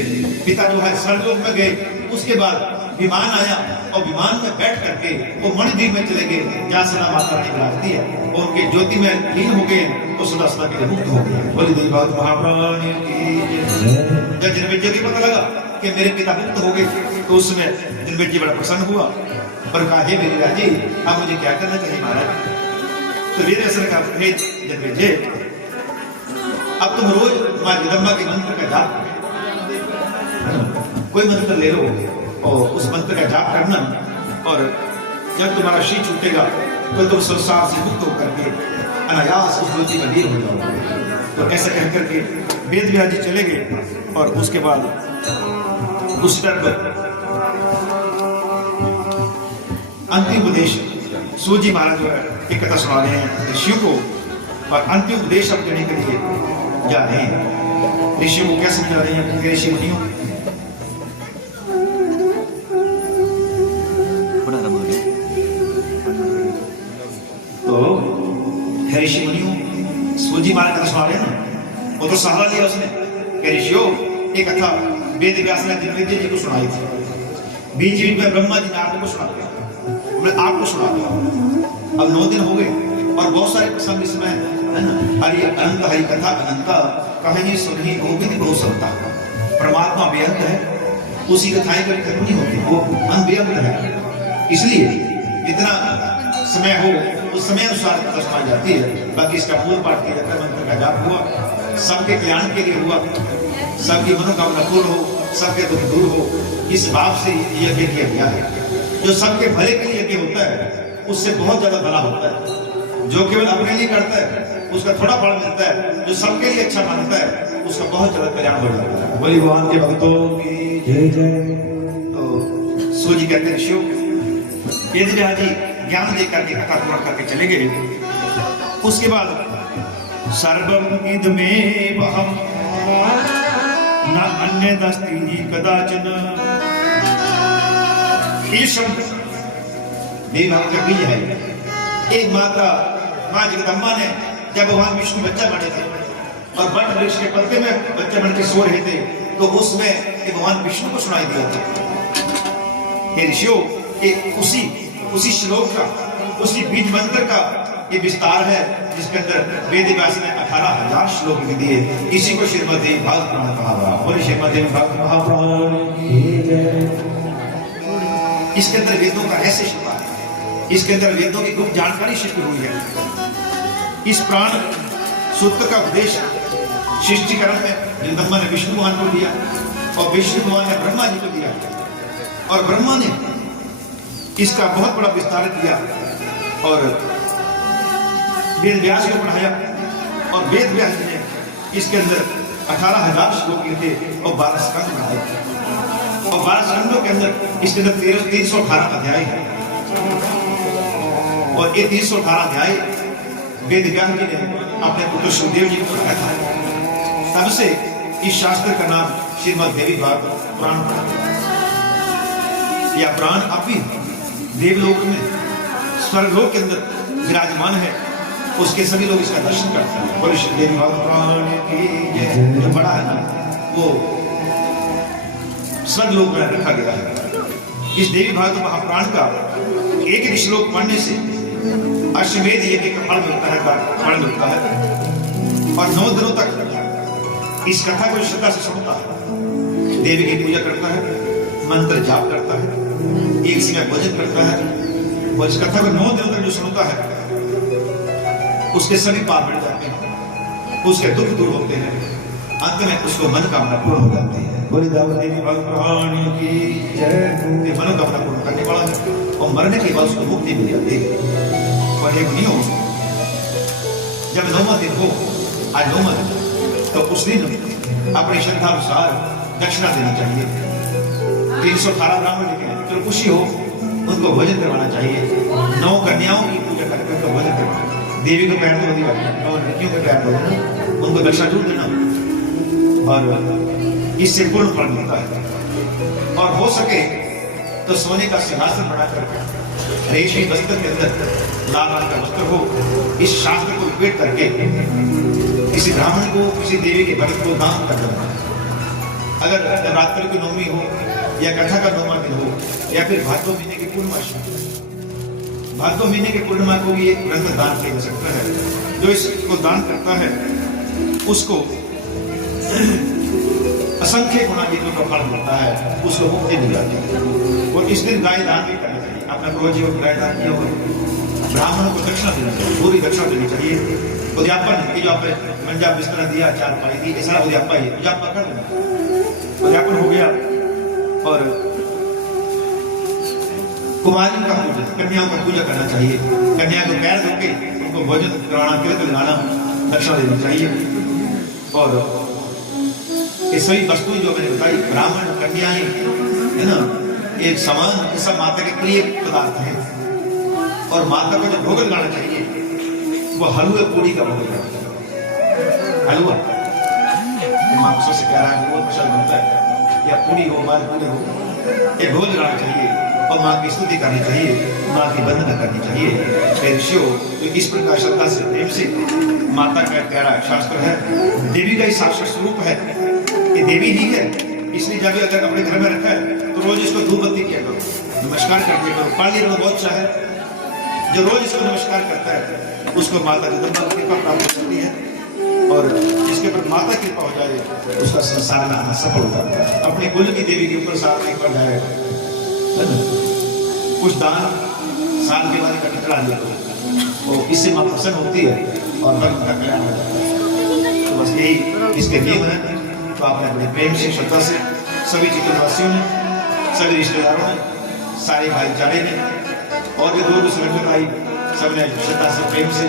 पिता जो है स्वर्गलोक में गए, उसके बाद विमान आया और विमान में बैठ करके वो मणिद्वीप में चले गए, जहाँ सदा माता रानी विराजती है, और उनके ज्योति में लीन हो गए, वो सदा सदा के लिए मुक्त हो गए। बोलिए देवी भागवत महापुराण की। जब जन्मेजय को पता लगा कि मेरे पिता मुक्त हो गए, तो उस समय जन्मेजय बड़ा प्रसन्न हुआ और कहा, हे मेरी राजी, अब मुझे क्या करना चाहिए महाराज? तो वेद ने कहा, हे जन्मेजय, अब तुम रोज मां जगदम्बा के मंत्र का जाप, कोई मंत्र ले लो और उस मंत्र का जाप करना, और जब तुम्हारा शीश छूटेगा तो तुम संसार से मुक्त होकर के अनायास उस ज्योति में लीन हो जाओगे। तो ऐसा कह करके वेद व्यास जी चले गए, और उसके बाद उस टाइम अंतिम उपदेश सूजी महाराज जो है एक कथा सुना रहे हैं ऋषियों को, और अंतिम उपदेश अब देने के लिए जा रहे हैं। ऋषियों को क्या समझा रहे हैं? ऋषि मुनियों, तो ऋषि मुनियों सूजी महाराज कथा सुना रहे हैं ना, वो तो सहारा लिया उसने कि ऋषियों, एक कथा वेद व्यास ने जन्मेजय जी को सुनाई थी, बीच बीच में ब्रह्मा जी ने आपको सुनाते, मैं आपको सुनाता हूँ। अब 9 दिन हो गए और बहुत सारे प्रसंग इसमें है ना, हरि अनंत हरि कथा अनंता, कहानी सुनी गोविंद बहुत सकता। परमात्मा बेअंत है, उसी कथाएं कभी खत्म नहीं होती, वो अनबेअंत है, इसलिए जितना समय हो उस समय अनुसार कथा सुनाई जाती है। बाकी इसका मूल पाठ किया जाता है, मंत्र का जाप हुआ, सबके कल्याण के लिए हुआ, सबकी मनोकामना पूर्ण हो, सबके दुख दूर हो, इस भाव से यज्ञ किया गया है। जो सबके भले के लिए यज्ञ होता है उससे बहुत ज्यादा भला होता है। जो केवल अपने लिए करता है उसका थोड़ा फल मिलता है, जो सबके लिए अच्छा मानता है उसका बहुत ज्यादा कल्याण हो जाता है। बोली भगवान के भक्तों की जय जय। तो सूजी कहते हैं ऋषियों, वेद व्यास जी ज्ञान देकर के कथा पूर्ण करके चले गए। उसके बाद सर्वम इदमेव अहम न अन्य दस्ति कदाचन, ये शब्द देवी भागवत का बीज है। एक माता मां जगदम्बा ने जब भगवान विष्णु बच्चा बने थे और वट वृक्ष के पत्ते में बच्चे बन के सो रहे थे, तो उसमें भगवान विष्णु को सुनाई दिया था। हे ऋषियों, उसी श्लोक का, उसी बीज मंत्र का ये विस्तार है, जिसके अंदर वेद व्यास ने 18,000 श्लोक लिख दिए। इसी को श्रीमद् देवी भागवत पुराण कहा हुआ। बोले श्रीमद् देवी भागवत महापुराण की जय। इसके अंदर वेदों का रहस्य छिपा है, इसके अंदर वेदों की गुप्त जानकारी छिपी हुई है। इस प्राण सूत्र का उपदेश सृष्टिकरण में जगदम्बा ने विष्णु भगवान को दिया, और विष्णु भगवान ने ब्रह्मा जी को दिया, और ब्रह्मा ने इसका बहुत बड़ा विस्तार किया और वेद व्यास को पढ़ाया, और वेद व्यास ने इसके अंदर 18,000 श्लोक लिखे और 12 स्कंद बनाए, और 12 स्कंदों के अंदर इसके अंदर 318 अध्याय है, और ये 318 अध्याय वेद व्यास जी ने अपने पुत्र सुखदेव जी को पढ़ाया था। तब से इस शास्त्र का नाम श्रीमद् देवी भागवत पुराण पड़ा। यह पुराण अब भी देवलोक में, स्वर्गलोक के अंदर विराजमान है, उसके सभी लोग इसका दर्शन करते हैं। बोले श्री देवी भागवत पुराण की जो बड़ा है ना, वो स्वर्गलोक में रखा गया है। इस देवी भागवत महापुराण का एक श्लोक पढ़ने से अश्वमेध यज्ञ का फल मिलता है, फल मिलता है, और 9 दिनों तक इस कथा को श्रद्धा से सुनता है, देवी की पूजा करता है, मंत्र जाप करता है, एक समय भोजन करता है, और इस कथा को 9 दिनों तक जो सुनता है उसके सभी पाप मिट जाते हैं। उसके दुख दूर होते हैं, अंत में उसको मनोकामना पूर्ण हो जाती है। बोले दाऊद देवी भगवान की जय। मनोकामना पूर्ण करने वाला है और मरने के बाद उसको मुक्ति मिल जाती है। और एक नियम, जब 9वां दिन हो, आज 9वां दिन, तो उस दिन अपनी श्रद्धा अनुसार दक्षिणा देनी चाहिए। 318 ब्राह्मण लेके आए, चलो खुशी हो, उनको भोजन करवाना चाहिए। 9 कन्याओं की पूजा करके उनको भोजन करवाना, देवी को पैर धो दिया और लड़कियों को पैर धो देना, उनको दक्षिणा जरूर देना और इससे पूर्ण फल मिलता है। और हो सके तो सोने का सिंहासन बनाकर रेशमी वस्त्र के अंदर लाल रंग का वस्त्र हो, इस शास्त्र को लपेट करके किसी ब्राह्मण को, किसी देवी के भक्त को दान कर देना। अगर नवरात्र की नवमी हो या कथा का 9वां दिन हो या फिर भादो महीने की पूर्णिमा, भादो महीने की पूर्णिमा को भी एक ग्रंथ दान किया जा सकता है। जो इसको दान करता है उसको असंख्य गुना जितनों का फल मिलता है, उसको मुक्ति मिल जाती है। और इस दिन गाय दान भी करना चाहिए। आपने पूर्वजी को गाय दान किया हो, ब्राह्मणों को दक्षिणा देना चाहिए, पूरी दक्षिणा देनी चाहिए। उद्यापन की जो आपने मंजा बिस्तर दिया, चारपाई दी, ऐसा उद्यापा ही उद्यापन कर देना। उद्यापन हो गया और कुमारी का पूजन, कन्याओं का पूजा करना चाहिए। कन्या को पैर धो के उनको भोजन करवाना, तिलक लगाना, दक्षिणा देनी चाहिए। और ये सभी वस्तुएं जो मैंने बताई, ब्राह्मण, कन्याएं, है ना, एक समान, ये सब माता के प्रिय पदार्थ हैं। और माता को जो भोग लगाना चाहिए वो हलवे पूड़ी का भोग लगाना चाहिए। हलवा माँ को सबसे प्यारा है, वो प्रसाद बनता है, या पूड़ी हो, माल पूड़ी हो, ये भोग लगाना चाहिए और माँ की स्तुति करनी चाहिए, माँ की वंदना करनी चाहिए। ऋषियों तो इस प्रकार श्रद्धा से, प्रेम से माता का प्यारा शास्त्र है। देवी का ही साक्षात स्वरूप है, ये देवी ही है। इसलिए जब अगर अपने घर में रखा है तो रोज इसको धूप बत्ती किया करो, नमस्कार कर दिया करो। पाली में बहुत अच्छा है, जो रोज इसको नमस्कार करता है उसको माता जगदम्बा की कृपा प्राप्त होती है। और जिसके ऊपर माता की कृपा हो जाए उसका संसार में आना सफल हो जाता है। अपने कुल की देवी के ऊपर साल में एक बार जाए, कुछ दान साल के बाद इकट्ठा करा लिया तो इससे माँ प्रसन्न होती है और भक्त का कल्याण हो जाता है। तो बस यही इसके नियम है। तो आपने अपने प्रेम से, श्रद्धा से, सभी चित्रवासियों ने, सभी रिश्तेदारों ने, सारे भाईचारे ने और भी दूर संगठन आई, सबने श्रद्धा से, प्रेम से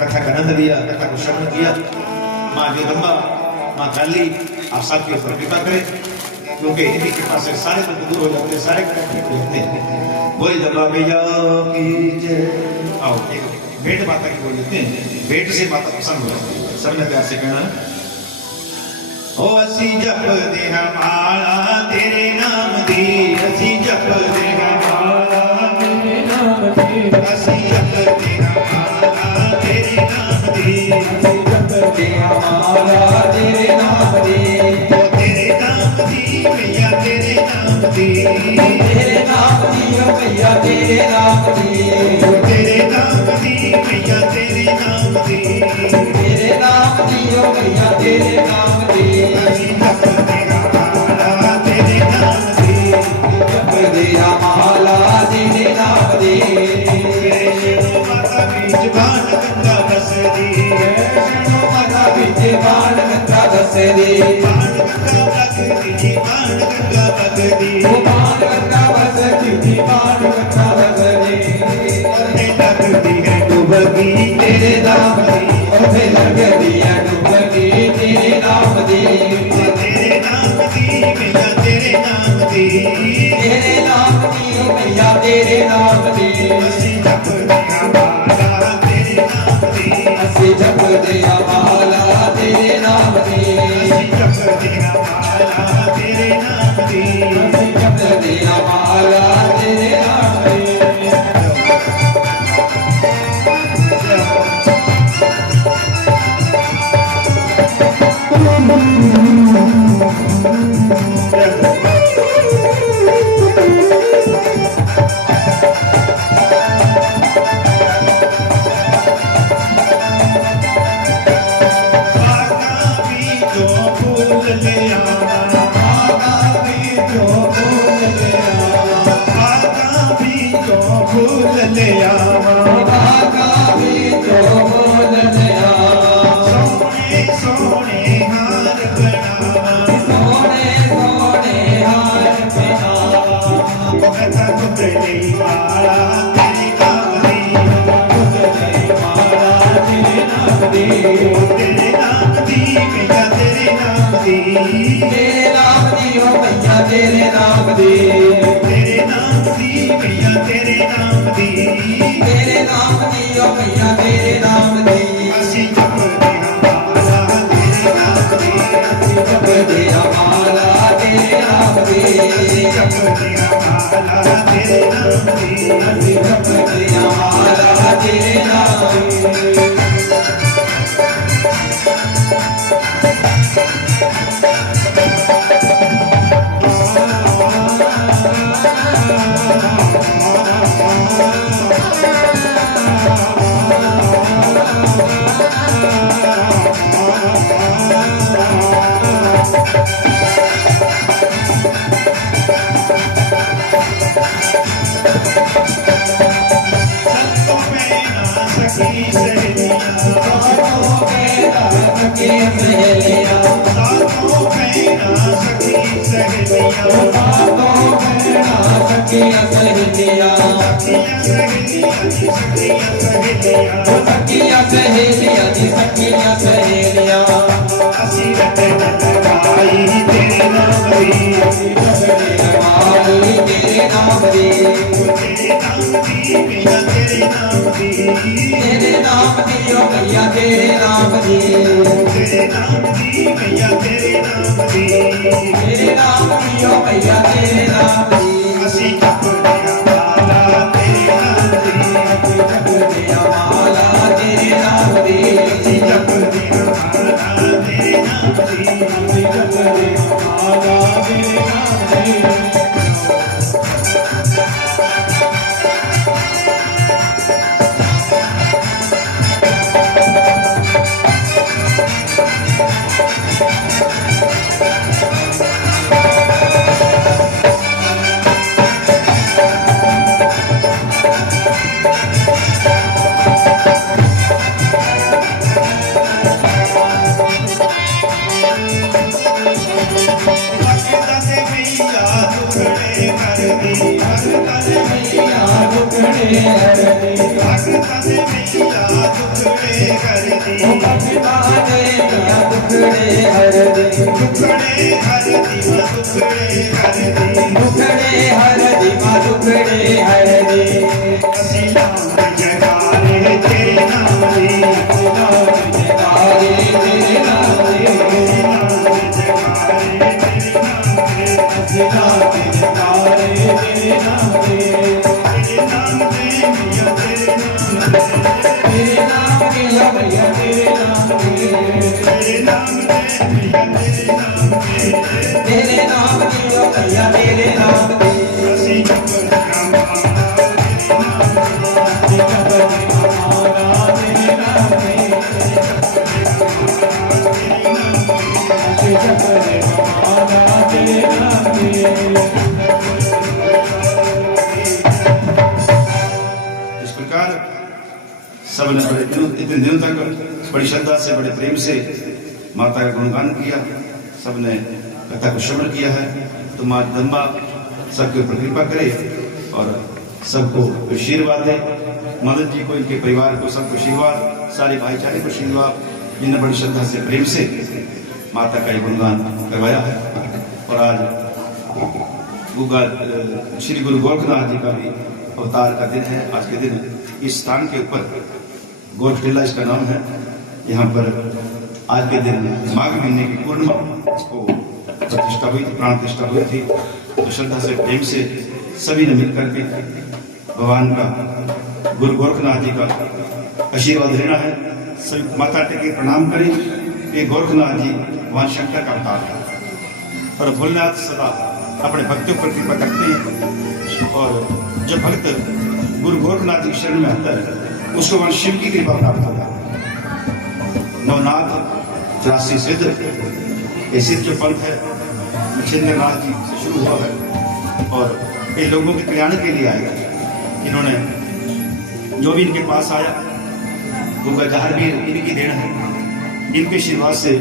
कथा का आनंद लिया, कथा को श्रवण किया। माँ जगदम्बा, माँ काली आप सबके ऊपर कृपा करें, क्योंकि इनकी कृपा से सारे दुख दूर हो जाते हैं, सारे कष्ट होते हैं। बोले जगदम्बा मैया की जय। आओ एक भेंट माता की बोल लेते हैं, भेंट से माता प्रसन्न हो जाती है। सबने प्यार से कहना, ओ असी जप दे माला तेरे नाम दी, असी जप दे माला तेरे नाम दी, असी जप दे माला तेरे नाम दी, असी जप दे माला तेरे नाम दी। ओ तेरे नाम दी मैया तेरे नाम दी, तेरे नाम दी मैया तेरे नाम दी, तेरे नाम दी मैया तेरे नाम दी, तेरे नाम दी मैया तेरे नाम दी। असी जप दे माला तेरे नाम दी, जप दे माला तेरे नाम दी। शरणो माता बीच बाण गंगा बसदी, शरणो माता बीच बाण गंगा बसदी, बाण गंगा बसदी, बाण गंगा बसदी, बाण गंगा बसदी, बाण गंगा बसदी। लगदी है डुबकी तेरे नाम दी, ओथे लगदी है डुबकी तेरे नाम दी, तेरे नाम दी मैया तेरे नाम दी, तेरे नाम दी मैया तेरे नाम दी। असी जप दिया माला तेरे नाम दी, असी जप दिया माला तेरे नाम दी, असी जप दिया माला तेरे नाम दी, असी जप दिया माला तेरे नाम दी। ले आवा, भागा भी तो बोल ले आवा, दी, तेरे नाम दी ओ भैया तेरे नाम दी, तेरे नाम दी भैया तेरे नाम दी, तेरे नाम दी ओ भैया तेरे नाम दी, असी जपदे हमारा तेरे नाम दी, जपदे हमारा तेरे नाम दी, जपदे हमारा तेरे नाम दी, जपदे हमारा तेरे नाम दी। तेरे नाम दी ओ भैया तेरे नाम दी, तेरे नाम दी भैया तेरे नाम दी, तेरे नाम दी ओ भैया तेरे नाम दी, असी जपदे हमारा तेरे नाम दी, जपदे हमारा तेरे नाम दी, असी जपदे हमारा तेरे नाम दी, जपदे हमारा तेरे नाम दी। तेरे नाम दी ओ भैया तेरे नाम दी, इस प्रकार सबने बड़े इतने दिनों तक बड़ी श्रद्धा से बड़े प्रेम से माता का गुणगान किया, सबने कथा को श्रवण किया है। तो माँ जगदम्बा सबके ऊपर कृपा करे और सबको आशीर्वाद दे। मदन जी को, इनके परिवार को, सबको आशीर्वाद, सारे भाईचारे को आशीर्वाद, जिन्हें बड़ी श्रद्धा से प्रेम से माता का ये गुणगान करवाया है। और आज श्री गुरु गोरखनाथ जी का भी अवतार का दिन है। आज के दिन इस स्थान के ऊपर गोरख टीला इसका नाम है। यहाँ पर आज के दिन माघ महीने की पूर्णिमा इसको प्रतिष्ठा हुई थी, प्राण प्रतिष्ठा हुई थी। तो श्रद्धा से प्रेम से सभी ने मिल करके भगवान का, गुरु गोरखनाथ जी का आशीर्वाद लेना है। सभी माता टेके प्रणाम करें। ये गोरखनाथ जी भगवान शंकर का अवतार है और भोलेनाथ सदा अपने भक्तों पर कृपा करते हैं। और जो भक्त गुरु गोरखनाथ जी शरण में आता है उसको वहां शिव की कृपा प्राप्त होता है। नवनाथ 83 सिद्ध, ये सिद्ध जो पंथ है मच्छिंद्र नाथ जी से शुरू हुआ है और ये लोगों के कल्याण के लिए आएगा। इन्होंने जो भी इनके पास आया वो गजहर भी इनकी देन है। इनके आशीर्वाद से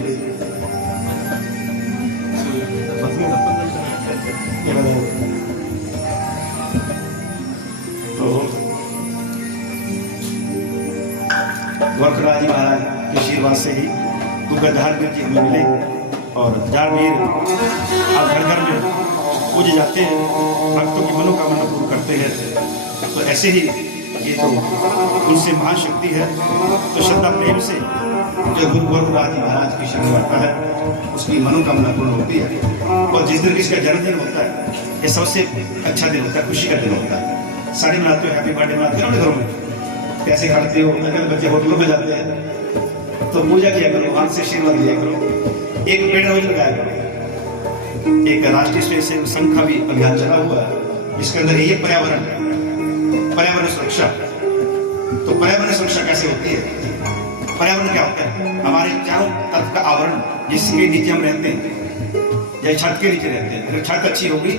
गोरखनाथ जी महाराज के आशीर्वाद से ही गजहर जी हमें मिले और जारवीर आप घर घर में पूजे जाते हैं, भक्तों की मनोकामना पूर्ण करते हैं। तो ऐसे ही ये तो उनसे महान शक्ति है। तो श्रद्धा प्रेम से जो गुरु गोरखनाथ जी महाराज की शक्ति बढ़ता है उसकी मनोकामना पूर्ण होती है। और जिस दिन इसका जन्मदिन होता है ये सबसे अच्छा दिन होता है, खुशी का दिन होता है। साड़ी मनाते हो, हैप्पी बर्थडे मनाते हो अपने घरों में, पैसे खर्चते हो, अगर बच्चे होटलों में जाते हैं तो पूजा किया करो, भगवान से आशीर्वाद लिया करो, एक पेड़ रोज लगाया करो। एक राष्ट्रीय स्वयंसेवक संघ का भी अभियान चला हुआ है जिसके अंदर ये पर्यावरण सुरक्षा। तो पर्यावरण सुरक्षा कैसे होती है? पर्यावरण क्या होता है? हमारे चारों तरफ का आवरण जिसके नीचे हम रहते हैं, या छत के नीचे रहते हैं। अगर छत अच्छी होगी,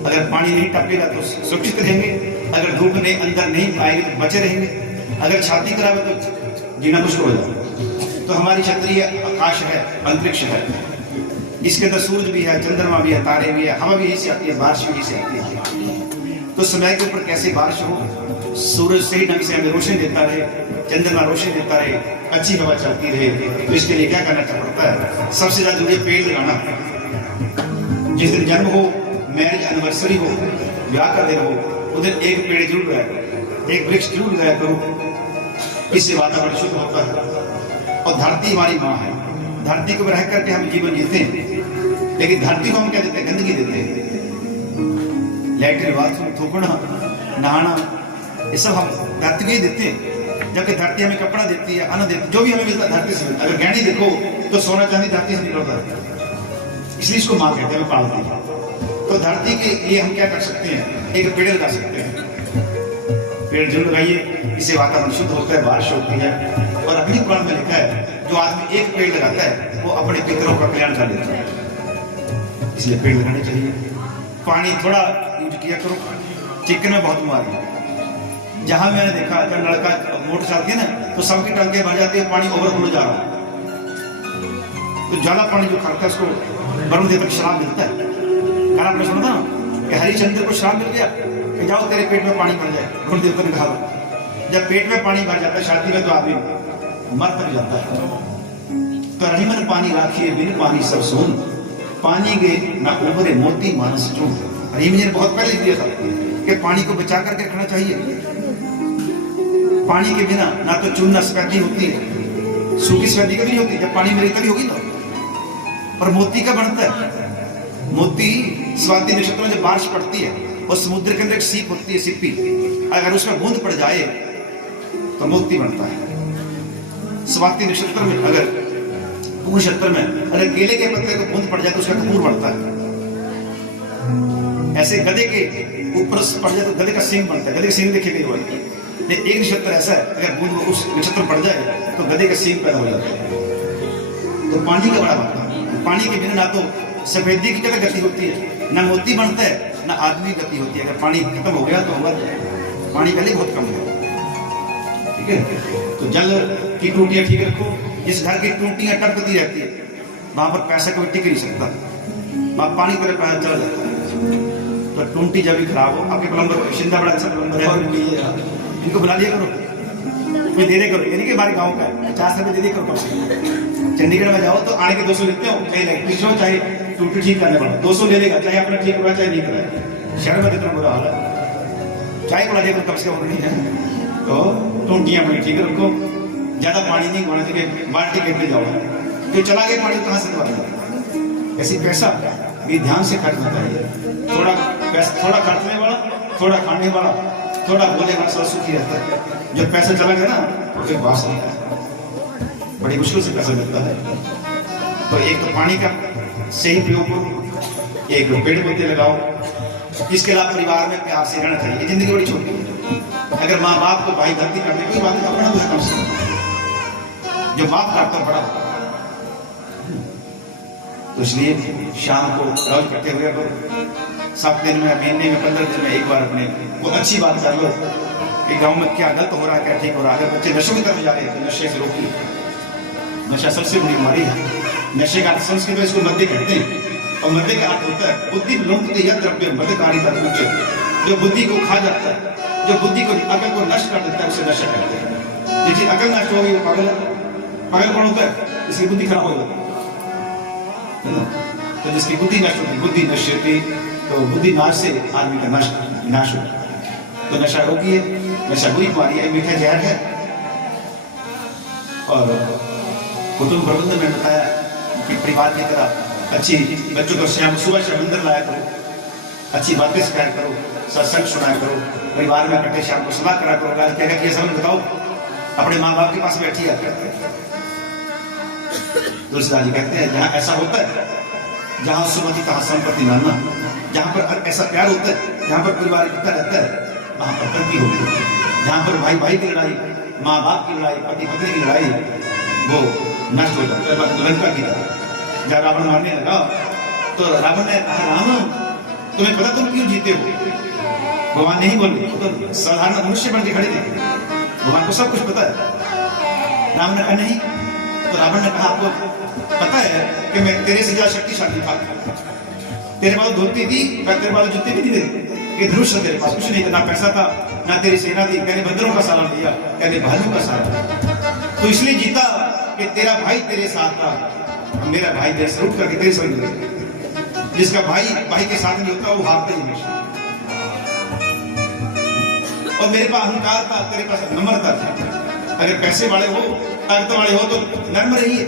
अगर पानी नहीं टपकेगा तो सुरक्षित रहेंगे, अगर धूप नहीं अंदर नहीं आएगी तो बचे रहेंगे, अगर छाती खराब है तो जीना मुश्किल हो जाएगा। तो हमारी छतरी आकाश है, अंतरिक्ष है, इसके अंदर सूरज भी है, चंद्रमा भी है, तारे भी है, हवा भी यही से आती है, बारिश भी यही से आती है। तो समय के ऊपर कैसे बारिश हो? सूरज सही ढंग से हमें रोशनी देता रहे, चंद्रमा रोशनी देता रहे, अच्छी हवा चलती रहे। तो इसके लिए क्या करना पड़ता है? सबसे ज्यादा जरूरी है पेड़ लगाना। जिस दिन जन्म हो, मैरिज एनिवर्सरी हो, ब्याह का दिन हो, उस दिन एक पेड़ जरूर लगाया, एक वृक्ष जरूर लगाया करो। इससे वातावरण शुद्ध होता है। और धरती हमारी माँ है, धरती को रह करके हम जीवन जीते हैं, लेकिन धरती को हम क्या देते हैं? गंदगी देते हैं। लैट्रिन बाथरूम थूकना, नहाना, ये सब हम धरती को ही देते हैं। जबकि धरती हमें कपड़ा देती है, अन्न देती है, जो भी हमें मिलता है धरती से मिलता है। अगर गहने देखो तो सोना चांदी धरती से निकलता है, इसलिए इसको माँ कहते हैं, पालती है। तो धरती के लिए हम क्या कर सकते हैं? एक पेड़ लगा सकते हैं। पेड़ जरूर लगाइए, इससे वातावरण शुद्ध होता है, बारिश होती है। और अग्नि पुराण में लिखा है जो आदमी एक पेड़ लगाता है वो अपने पितरों का कल्याण कर लेता है, इसलिए पेड़ लगाने चाहिए। पानी थोड़ा यूज किया करो, चिकन में बहुत बीमारी है। जहां मैंने देखा जब लड़का मोटर चलती है ना तो सबकी टंके भर जाती है, पानी ओवरफ्लो जा रहा है। तो ज्यादा पानी जो खाता है उसको वरुण देव तक शराब मिलता है। कल आपने सुना था ना कि हरिश्चंद्र को शराब मिल गया कि जाओ तेरे पेट में पानी भर जाए, वरुण देवता ने कहा। जब पेट में पानी भर जाता है शादी में तो आदमी मर तक जाता है। तो रहीमन पानी राखिए बिन पानी सब सोन, पानी गे ना उभरे मोती मानस चून। रहीम जी ने बहुत पहले दिया था कि पानी को बचा करके रखना चाहिए। पानी के बिना ना तो चूना सफेदी होती है, सूखी सफेदी कभी नहीं होती, जब पानी में रेतली होगी ना। और मोती का बनता है, मोती स्वाति नक्षत्र में जब बारिश पड़ती है और समुद्र के अंदर एक सीप होती है, सिप्पी, अगर उसमें बूंद पड़ जाए तो मोती बनता है। स्वाति नक्षत्र में अगर नक्षत्र में अगर केले के पत्ते को बूंद पड़ जाए तो उसका कपूर बनता है। ऐसे गधे के ऊपर पड़ जाए तो गधे का सिंह बनता है, गधे का सिंह देखे गई हुआ। एक नक्षत्र ऐसा है अगर बूंद उस नक्षत्र पड़ जाए तो गधे का सिंह पैदा हो जाता है। तो पानी का बड़ा बनता है। पानी के बिना ना तो सफेदी की ज्यादा गति होती है, ना मोती बनता है, ना आदमी गति होती है। अगर पानी खत्म हो गया तो होगा, पानी पहले बहुत कम है। ठीक है, तो जल की टूटियां ठीक रखो। जिस घर की टूटियां टपकती रहती है वहां पर पैसा कभी टिक नहीं सकता, वहां पानी पर पैसा चला जाता है। तो टूटी जब भी खराब हो, आपके प्लम्बर शिंदा बड़ा अच्छा प्लम्बर है, इनको बुला लिया करो, कोई दे दे करो। यानी कि हमारे गाँव का 50 रुपये दे दे करो। चंडीगढ़ में जाओ तो आने के 200 लेते हो, चाहे इलेक्ट्रिक हो चाहे टूटी ठीक करने वाला 200 ले लेगा, चाहे अपना ठीक होगा चाहे नहीं कराए। शहर में इतना बुरा हाल है, चाय बुला लिया करो, कम से कम नहीं है। तो टूटियां बड़ी ठीक रखो, ज्यादा पानी नहीं होना चाहिए, बाल्टी गिरने जाओ तो चला गया पानी कहाँ से दोबारा। ऐसी पैसा भी ध्यान से खर्चना चाहिए। थोड़ा पैसा, थोड़ा खर्चने वाला, थोड़ा खाने वाला, थोड़ा बोले वाला सब सुखी रहता है। जब पैसा चला गया ना तो फिर वापस नहीं आता, बड़ी मुश्किल से पैसा मिलता है। तो एक तो पानी का सही प्रयोग करो, एक पेड़ पौधे लगाओ। इसके अलावा परिवार में प्यार से रहना चाहिए। जिंदगी बड़ी छोटी है, अगर माँ बाप को भाई गलती करते कोई बात नहीं, अपना तो कम से जो माफ करता बड़ा। तो इसलिए शाम को रोज इकट्ठे हुए करो, 7 दिन में, महीने में, 15 दिन में एक बार अपने वो अच्छी बात कर लो कि गांव में क्या गलत हो रहा है, क्या ठीक हो रहा है। अगर बच्चे नशे की तरफ जा रहे हैं तो नशे से रोकिए। नशा सबसे बड़ी बीमारी है। नशे का संस्कृत में इसको मद्य कहते हैं, और मद्य का अर्थ होता है बुद्धि लुंठते यह द्रव्य मध्यकारी तत्व, जो बुद्धि को खा जाता है, जो बुद्धि को अकल को नष्ट कर देता है, उसे नशा कहते हैं। जिसकी अकल नष्ट हो गई वो पागल है। पागल कौन होता है? इसकी बुद्धि खराब हो जाती है। है ना? तो जिसकी बुद्धि नष्ट होती, बुद्धि नश्यते, तो बुद्धि नाश से आदमी का विनाश होता है। तो नशा रोकिए, नशा बुरी बीमारी है, मीठा जहर है। और कुटुंब प्रबंधन में बताया कि परिवार की तरह अच्छी बच्चों को शाम सुबह से मंदिर लाया करो, अच्छी बातें सिखाया करो, सत्संग सुनाया करो, परिवार में इकट्ठे शाम को सलाह करा करो। आज कहेगा कि ये समझ बताओ, अपने माँ बाप के पास बैठी है। तुलसीदास जी कहते हैं जहाँ ऐसा होता है, जहाँ सुमति तहाँ संपत्ति नाना, जहाँ पर ऐसा प्यार होता है, जहाँ पर परिवार इकट्ठा रहता है, वहाँ पर प्रगति होती है। जहाँ पर भाई भाई की लड़ाई, माँ बाप की लड़ाई, पति पत्नी की लड़ाई, वो नष्ट हो जाती है। लंका की तरह जब रावण मारने लगा तो रावण ने कहा, राम तुम्हें पता तुम क्यों जीते हो? भगवान नहीं बोले, तो साधारण मनुष्य बन के खड़े थे, भगवान को सब कुछ पता है। राम ने कहा नहीं। तो रावण ने कहा, आपको पता है कि मैं तेरे से ज्यादा शक्तिशाली था, तेरे पास धोती थी, मैं तेरे पास जूते भी नहीं थे, ये धनुष था, तेरे पास कुछ नहीं था, ना पैसा था, ना तेरी सेना थी, तेरे बंदरों का सहारा लिया, तेरे भाइयों का सहारा। तो इसलिए जीता कि तेरा भाई तेरे साथ था, मेरा भाई तेरे से उठ करके तेरे संग। जिसका भाई भाई के साथ नहीं होता वो हारता ही हमेशा। और मेरे पास अहंकार था, तेरे पास नम्रता था। अगर पैसे वाले हो, ताकत वाले हो तो नर्म रहिए,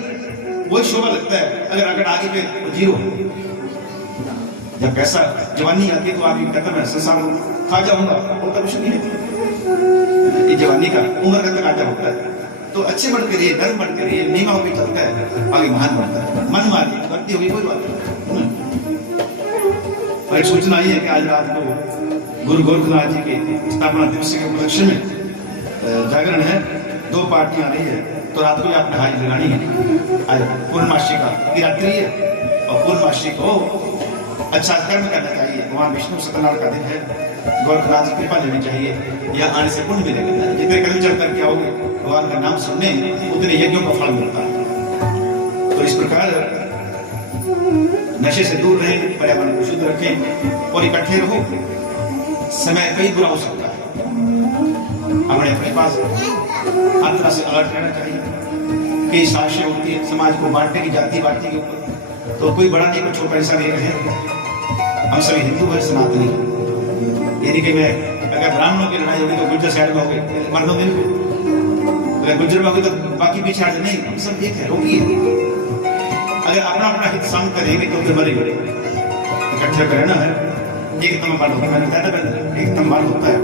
वही शोभा लगता है। अगर आगे पे जीरो, जब पैसा जवानी आती है तो आदमी कहता है संसार खा जाऊंगा, होता कुछ नहीं है। ये जवानी का उम्र का तकाजा होता है। तो अच्छे बढ़ के रहिए, धर्म बढ़ के रहिए, नीमा होकर चलता है, आगे महान बनता है। मन मारिए, गलती होगी कोई बात नहीं। और एक सूचना आई है कि आज रात को गुरु गोरखनाथ जी के स्थापना दिवस के उपलक्ष्य में जागरण है, 2 पार्टियां आ रही है, तो रात को आपने हाजिरी लगानी है। आज पूर्णमासी का रात्रि है और पूर्णमासी को अच्छा कर्म करना चाहिए। भगवान विष्णु सत्यनारायण का दिन है, गोरखनाथ की कृपा लेनी चाहिए, यह आने से पुण्य मिलेगा। जितने कदम चल करके आओगे भगवान का नाम सुनने, उतने यज्ञों का फल मिलता है। तो इस प्रकार नशे से दूर रहें, पर्यावरण को शुद्ध रखें और इकट्ठे रहो। समय कई बुरा हो सकता है, हमें अपने पास हर तरह से अलर्ट रहना चाहिए। कई साजिशें होती है समाज को बांटने की, जाति बांटने के ऊपर, तो कोई बड़ा नहीं, कोई छोटा ऐसा नहीं रहे। हम सभी हिंदू हैं, सनातनी। यानी कि मैं अगर ब्राह्मणों की लड़ाई होगी तो गुर्जर साइड में होगी, मर्दों में अगर गुर्जर में होगी तो बाकी पीछे हट नहीं, हम सब एक है, रोगिए। अगर अपना अपना हित सामने करेंगे तो फिर मरेंगे। इकट्ठा करना है, एक तम बाल होता है, एक तम बाल होता है,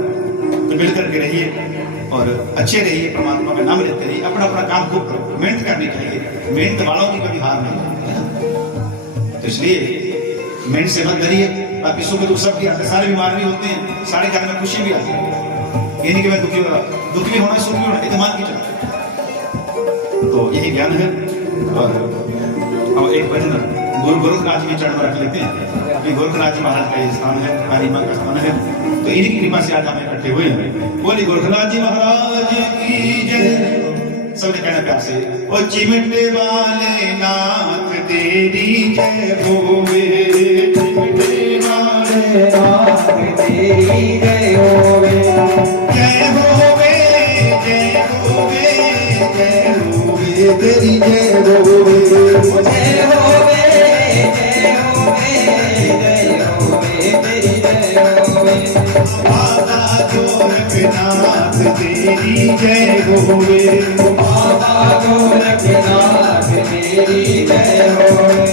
तो मिल करके रहिए और अच्छे रहिए, परमात्मा का नाम लेते रहिए। अपना अपना काम खूब करो, मेहनत करनी चाहिए, मेहनत वालों की कभी हार नहीं। तो इसलिए मेहनत से मत डरिए। बाकी सुख दुख सब भी आते हैं, सारे बीमार भी होते हैं, सारे घर में खुशी भी आती है। ये नहीं कि मैं दुखी हो रहा, दुखी भी होना, सुख भी होना, इतमान की चलते। तो यही ज्ञान है। और एक भजन गुरु गोरखनाथ जी के चरण में रख लेते हैं। अभी गोरखनाथ जी महाराज का ये स्थान है, कालीमा का स्थान है, तो इन्हीं की कृपा से आज हम इकट्ठे हुए हैं। बोली गोरखनाथ जी महाराज की जय। सबने कहना प्यार से, ओ चिमटे वाले नाथ तेरी जय होवे, चिमटे वाले नाथ तेरी जय होवे, जय होवे, जय होवे, जय होवे, तेरी जय होवे, जय होवे, जय होवे, जय होवे, तेरी जय होवे। बाबा गोरखनाथ तेरी जय होवे, बाबा गोरखनाथ तेरी जय होवे।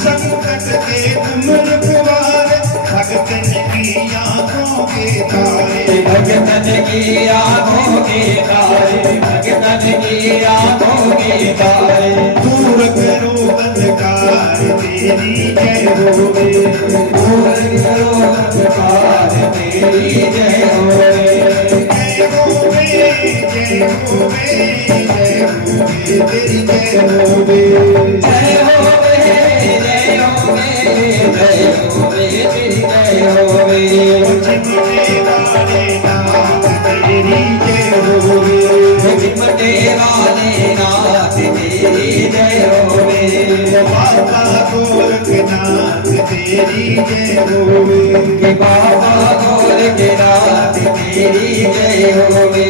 संकट के तुम रखवारे, भगतन की आंखों के तारे, भगतन की आंखों के तारे, भगतन की आंखों के तारे। दूर करो अंधकार तेरी जय होवे, दूर करो अंधकार तेरी जय होवे, जय होवे, जय होवे जय होवे तेरी जय होवे जय होवे जय होवे जय होवे तेरी जय होवे चिमटे वाले नाथ तेरी जय होवे चिमटे वाले नाथ तेरी जय होवे बाबा गोरखनाथ तेरी जय होवे बाबा गोरखनाथ तेरी जय होवे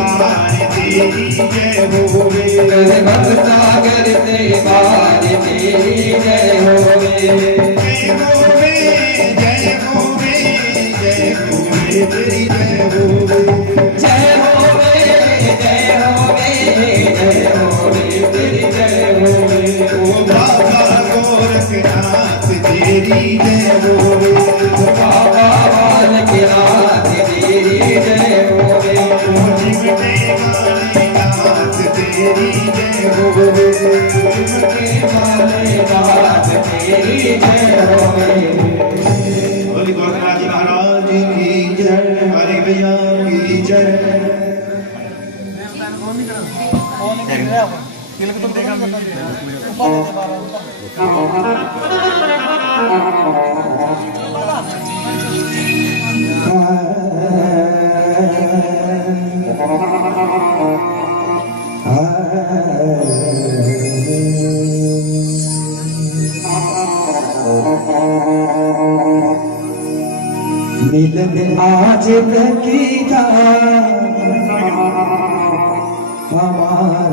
तेरी जय होवे सागर से पार तेरी जय होवे जय होवे जय होवे जय होवे तेरी जय होवे जय होवे जय होवे जय होवे तेरी जय होवे ओ बाबा गोरखनाथ तेरी जय होवे बाबा बालकनाथ तेरी जय होवे चिमटे वाले नाथ तेरी जय होवे चिमटे वाले नाथ तेरी जय होवे बोली गोरखनाथ जी महाराज की जय हरि भैया की जय मिलन आज तक था हमारा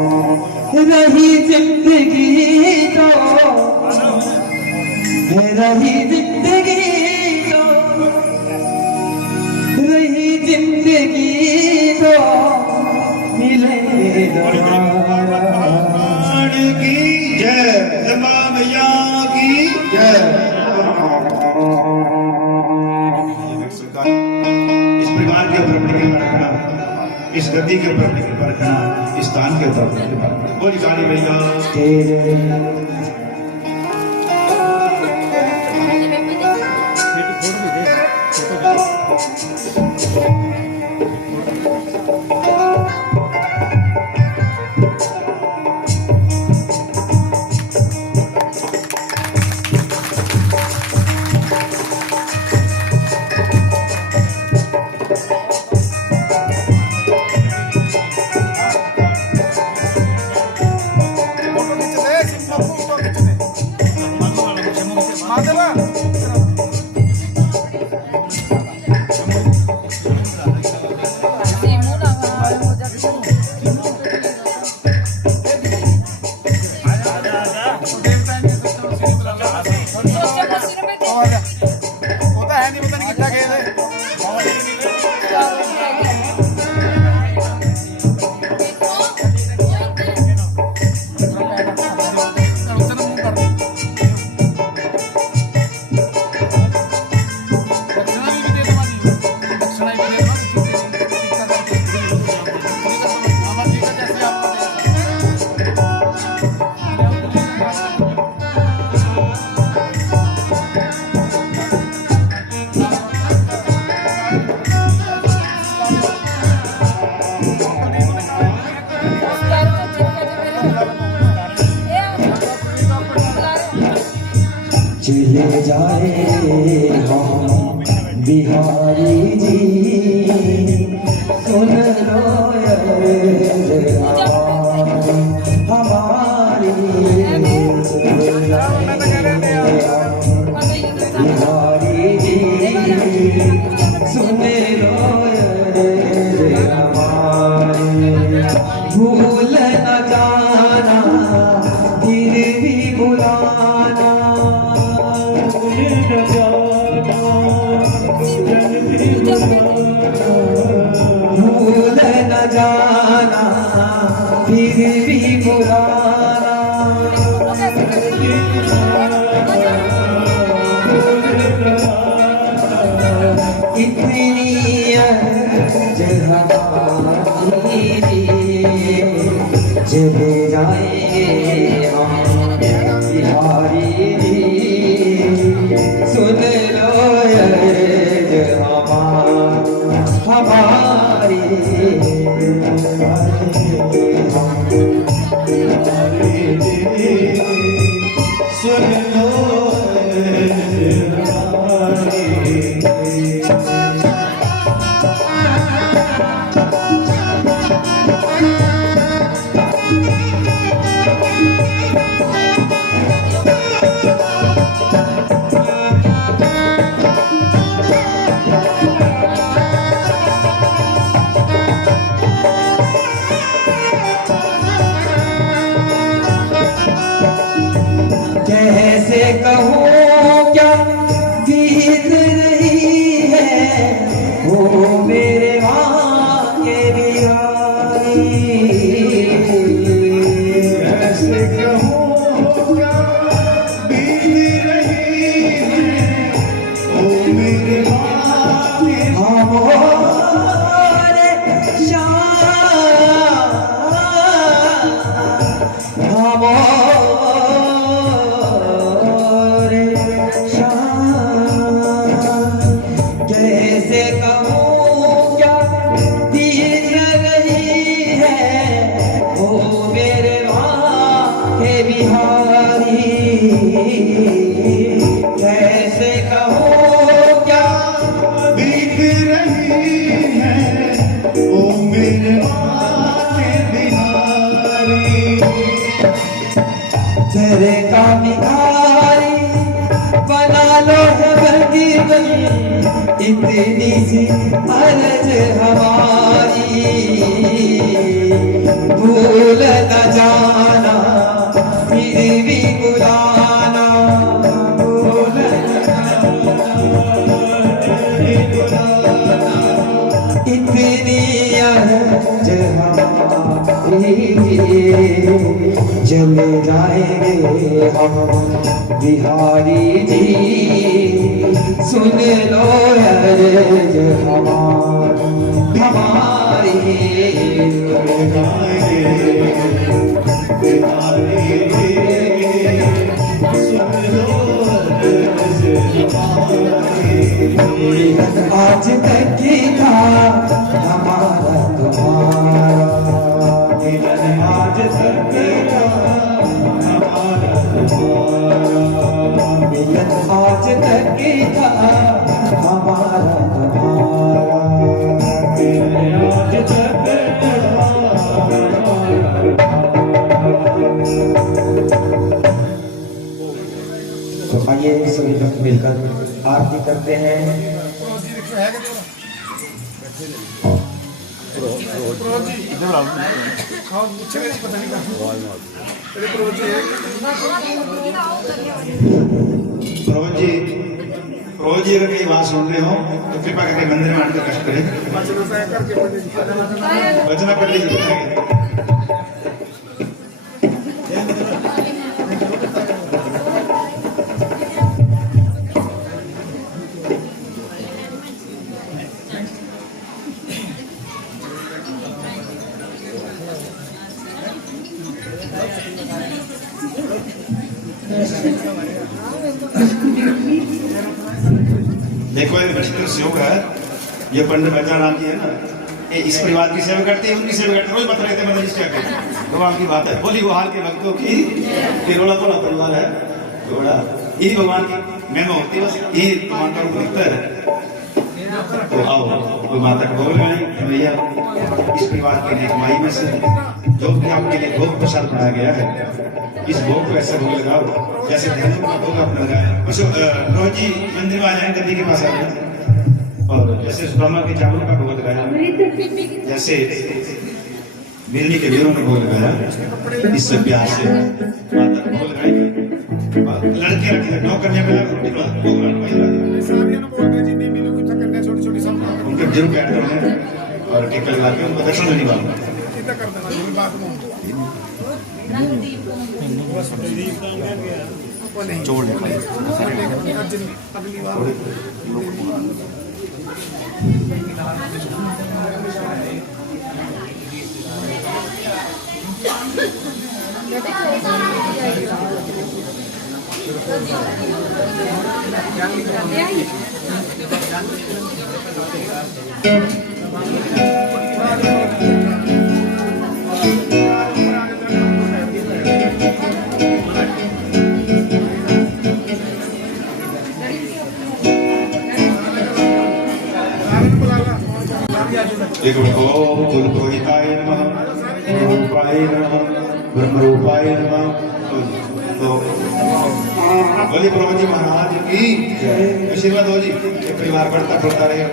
रही जिंदगी तो रही जिंदगी तो रही जिंदगी तो मिले की जय धर्मा भैया की जय इस परिवार के ऊपर अपनी कृपा रखना इस गति के ऊपर अपनी कृपा रखना इस स्थान के ऊपर अपनी कृपा रखना बोली काली भैया चले जाए हम बिहारी जी सुन लो हमारी बिहारी जी सुन लो हमारी भूल न जाए फिर भी बुलाना इतनी अर्ज हमारी चले जाएंगे हम बिहारी सुन लो अर्ज हमारी सुन लो कैसे कहूँ क्या बीत रही है वो मेरे माँ के बिहारी कैसे कहूँ क्या बीत रही है ओ मेरे माँ के कैसे कहूँ क्या बीत रही है वो मेरे माँ के बिहारी कैसे कहूँ क्या बीत रही है ओ मेरे माँ के बिहारी तेरे का भिखारी बना लो है बंदी इतनी सी अर्ज हमारी भूल न जाना फिर भी बुलाना भूल न जाना इतनी अर्ज हमारी चले जाएंगे हम बिहारी जी सुन लो अर्ज हमारी आज तक की था हमारा तुम्हारा आज तक की था हमारा तुम्हारा मिलन आज तक की था हमारा तुम्हारा मिलन आज तक तो आइए सभी लोग मिलकर आरती करते हैं रोज जी अगर ये बात सुन रहे हो तो कृपा करके मंदिर में आकर कष्ट करें वचना पढ़ लीजिए देखो ये विचित्र योग है ये पंडित बैजनाथ जी है ना ये इस परिवार की सेवा करते हैं उनकी सेवा करते हैं रोज बता रहे थे मतलब इसका भगवान की बात है बोली वो हाल के भक्तों की तिरोड़ा को परिवार है थोड़ा यही भगवान की महिमा होती है बस यही भगवान का रूप दिखता है तो आओ कोई माता को बोल गए भैया इस परिवार के लिए कमाई में से जो भी आपके लिए भोग प्रसाद बनाया गया है इस भोग को ऐसे भोग लगाओ जैसे ध्यान का भोग आपने लगाया बस रोज जी मंदिर में आ जाए गद्दी के पास आ जाए और जैसे ब्रह्मा के चावल का भोग लगाया जैसे बिरनी के वीरों ने भोग लगाया इससे प्यार से माता को भोग लगाएंगे लड़के रखे नौकर ने मिला भोग उनके जरूर बैठ कर और टिकल लगा के उनको दर्शन देने वाला जोड़ ले देखो ओम गुरुपुरोहिताय नमः रूपाय नमः ब्रह्मरूपाय नमः। तो बोले प्रभु जी महाराज की आशीर्वाद हो जी। ये परिवार बढ़ता बढ़ता रहे,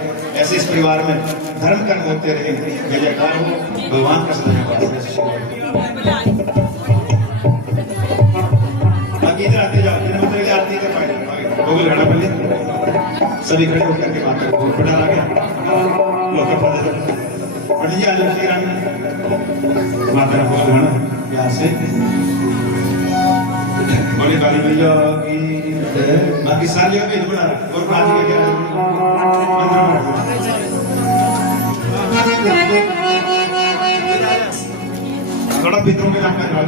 ऐसे इस परिवार में धर्म कर्म होते रहे, जय जयकार हो भगवान का सदा बाकी इधर आते जाओ, इधर मंदिर की आरती कर पाए गोगल घड़ा पल्ली सभी खड़े होकर के माता को बढ़ा आ गया लोग पंडित जी आज श्री राम माता को घड़ा यहाँ से बोले काली मैया की बाकी सारी जगह पे बना और प्रार्थना क्या थोड़ा पितरों के नाम का जवाब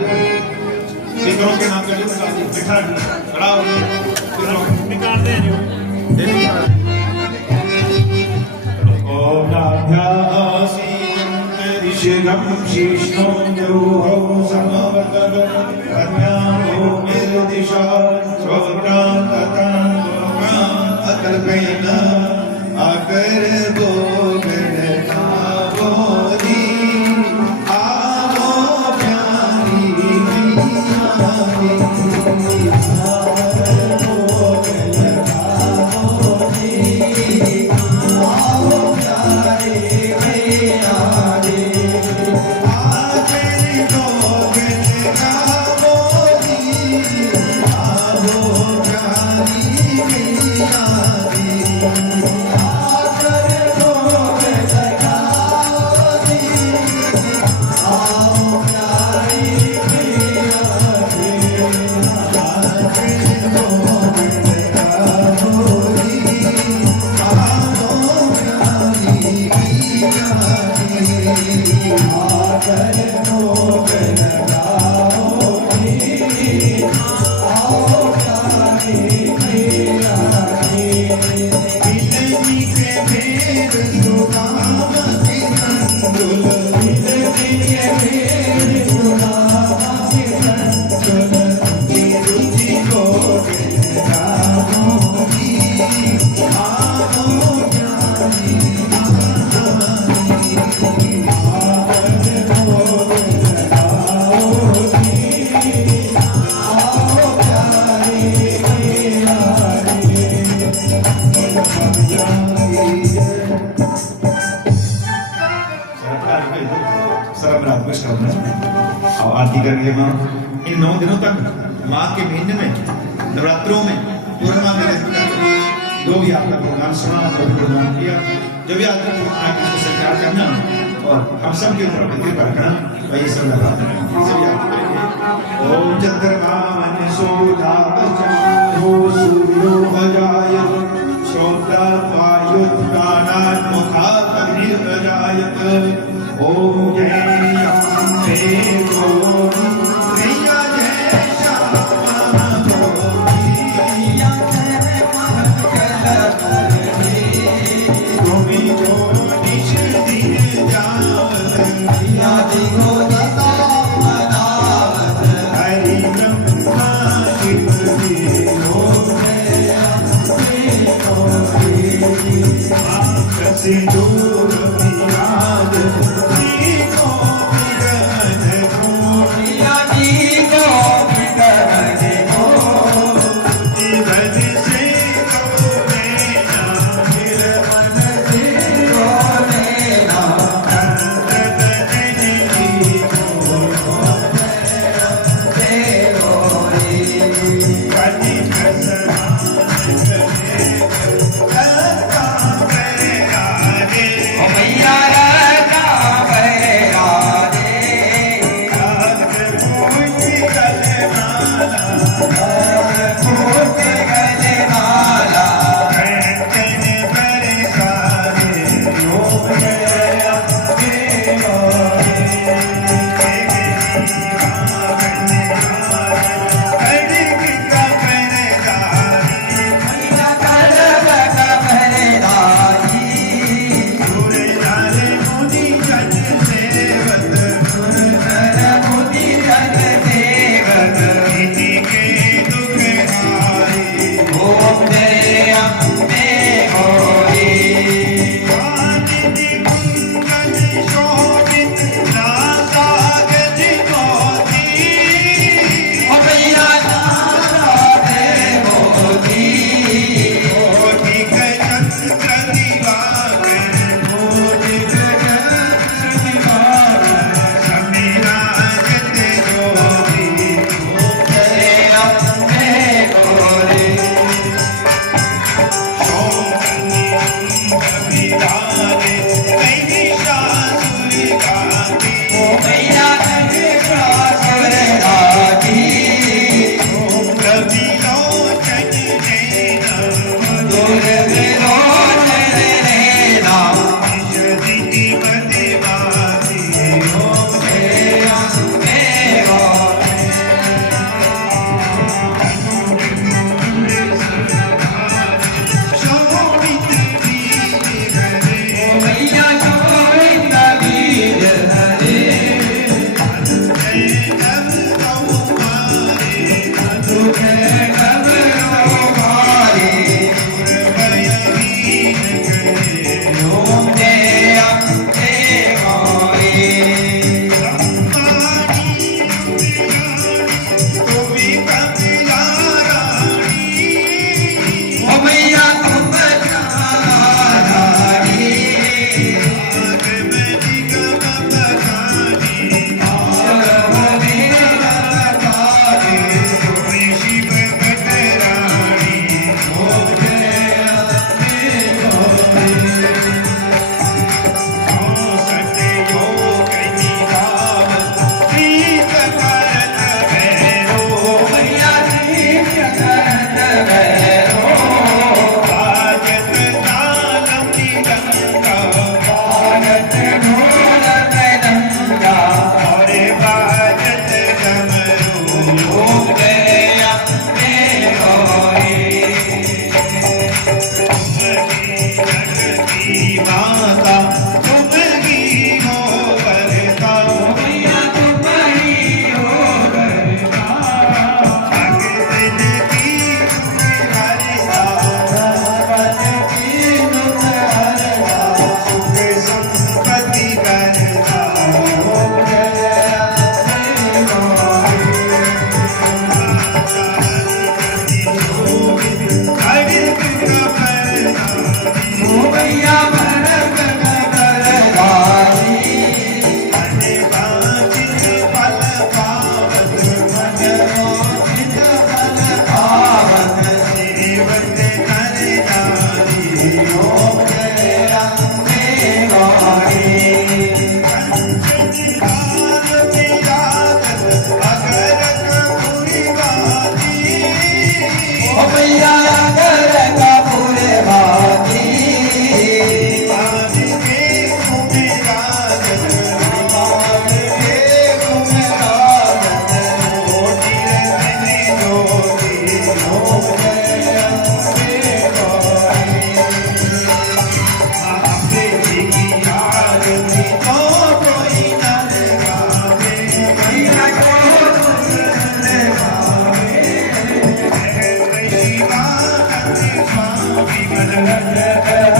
पितरों के नाम का जो बिठा खड़ा हो निकालते हैं ओम नाभ्यासी ऋषिगम शीष्णो द्रोहो समवर्तन कन्याओ निर्दिशा स्वक्रांत अकल्पयन आकर गोगण आवो जी आवो प्यारी आरती करेंगे माँ। इन 9 दिनों तक माँ के महीने में नवरात्रों में पूर्णिमा के जो भी आपका प्रोग्राम सुना, जो भी प्रोग्राम किया, जो भी आपका प्रोग्राम इसको स्वीकार करना और हम सब के ऊपर कृपा रखना, वही सब लगा सभी आरती करेंगे। ओम चंद्रमा मनसोदात चंद्रो सूर्यो अजायत श्रोत्रात् वायुर्गानात् मुखात् अग्निर्अजायत। ओम जय अम्बे गौरी मैया जय श्यामा गौरी मैया जय मंगलमूर्ति गोमी को निश दिन जावत मैया जी को सदा मनावत हरि ब्रह्मा शिव देवो से दूर विराज मैया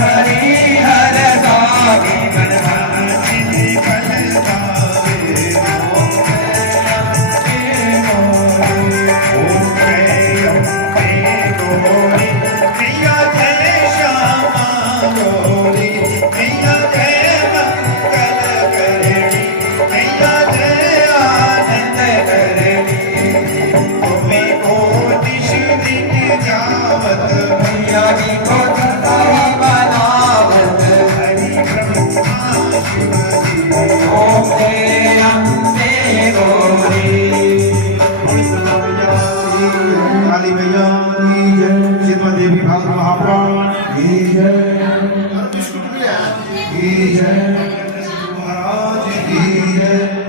हरि हर सागे मैया जी को सताई बनावत ओम अम्बे गौरी काली मैया की जय, सीता देवी भागवत महापुराण की जय, की जय, महाराज की जय।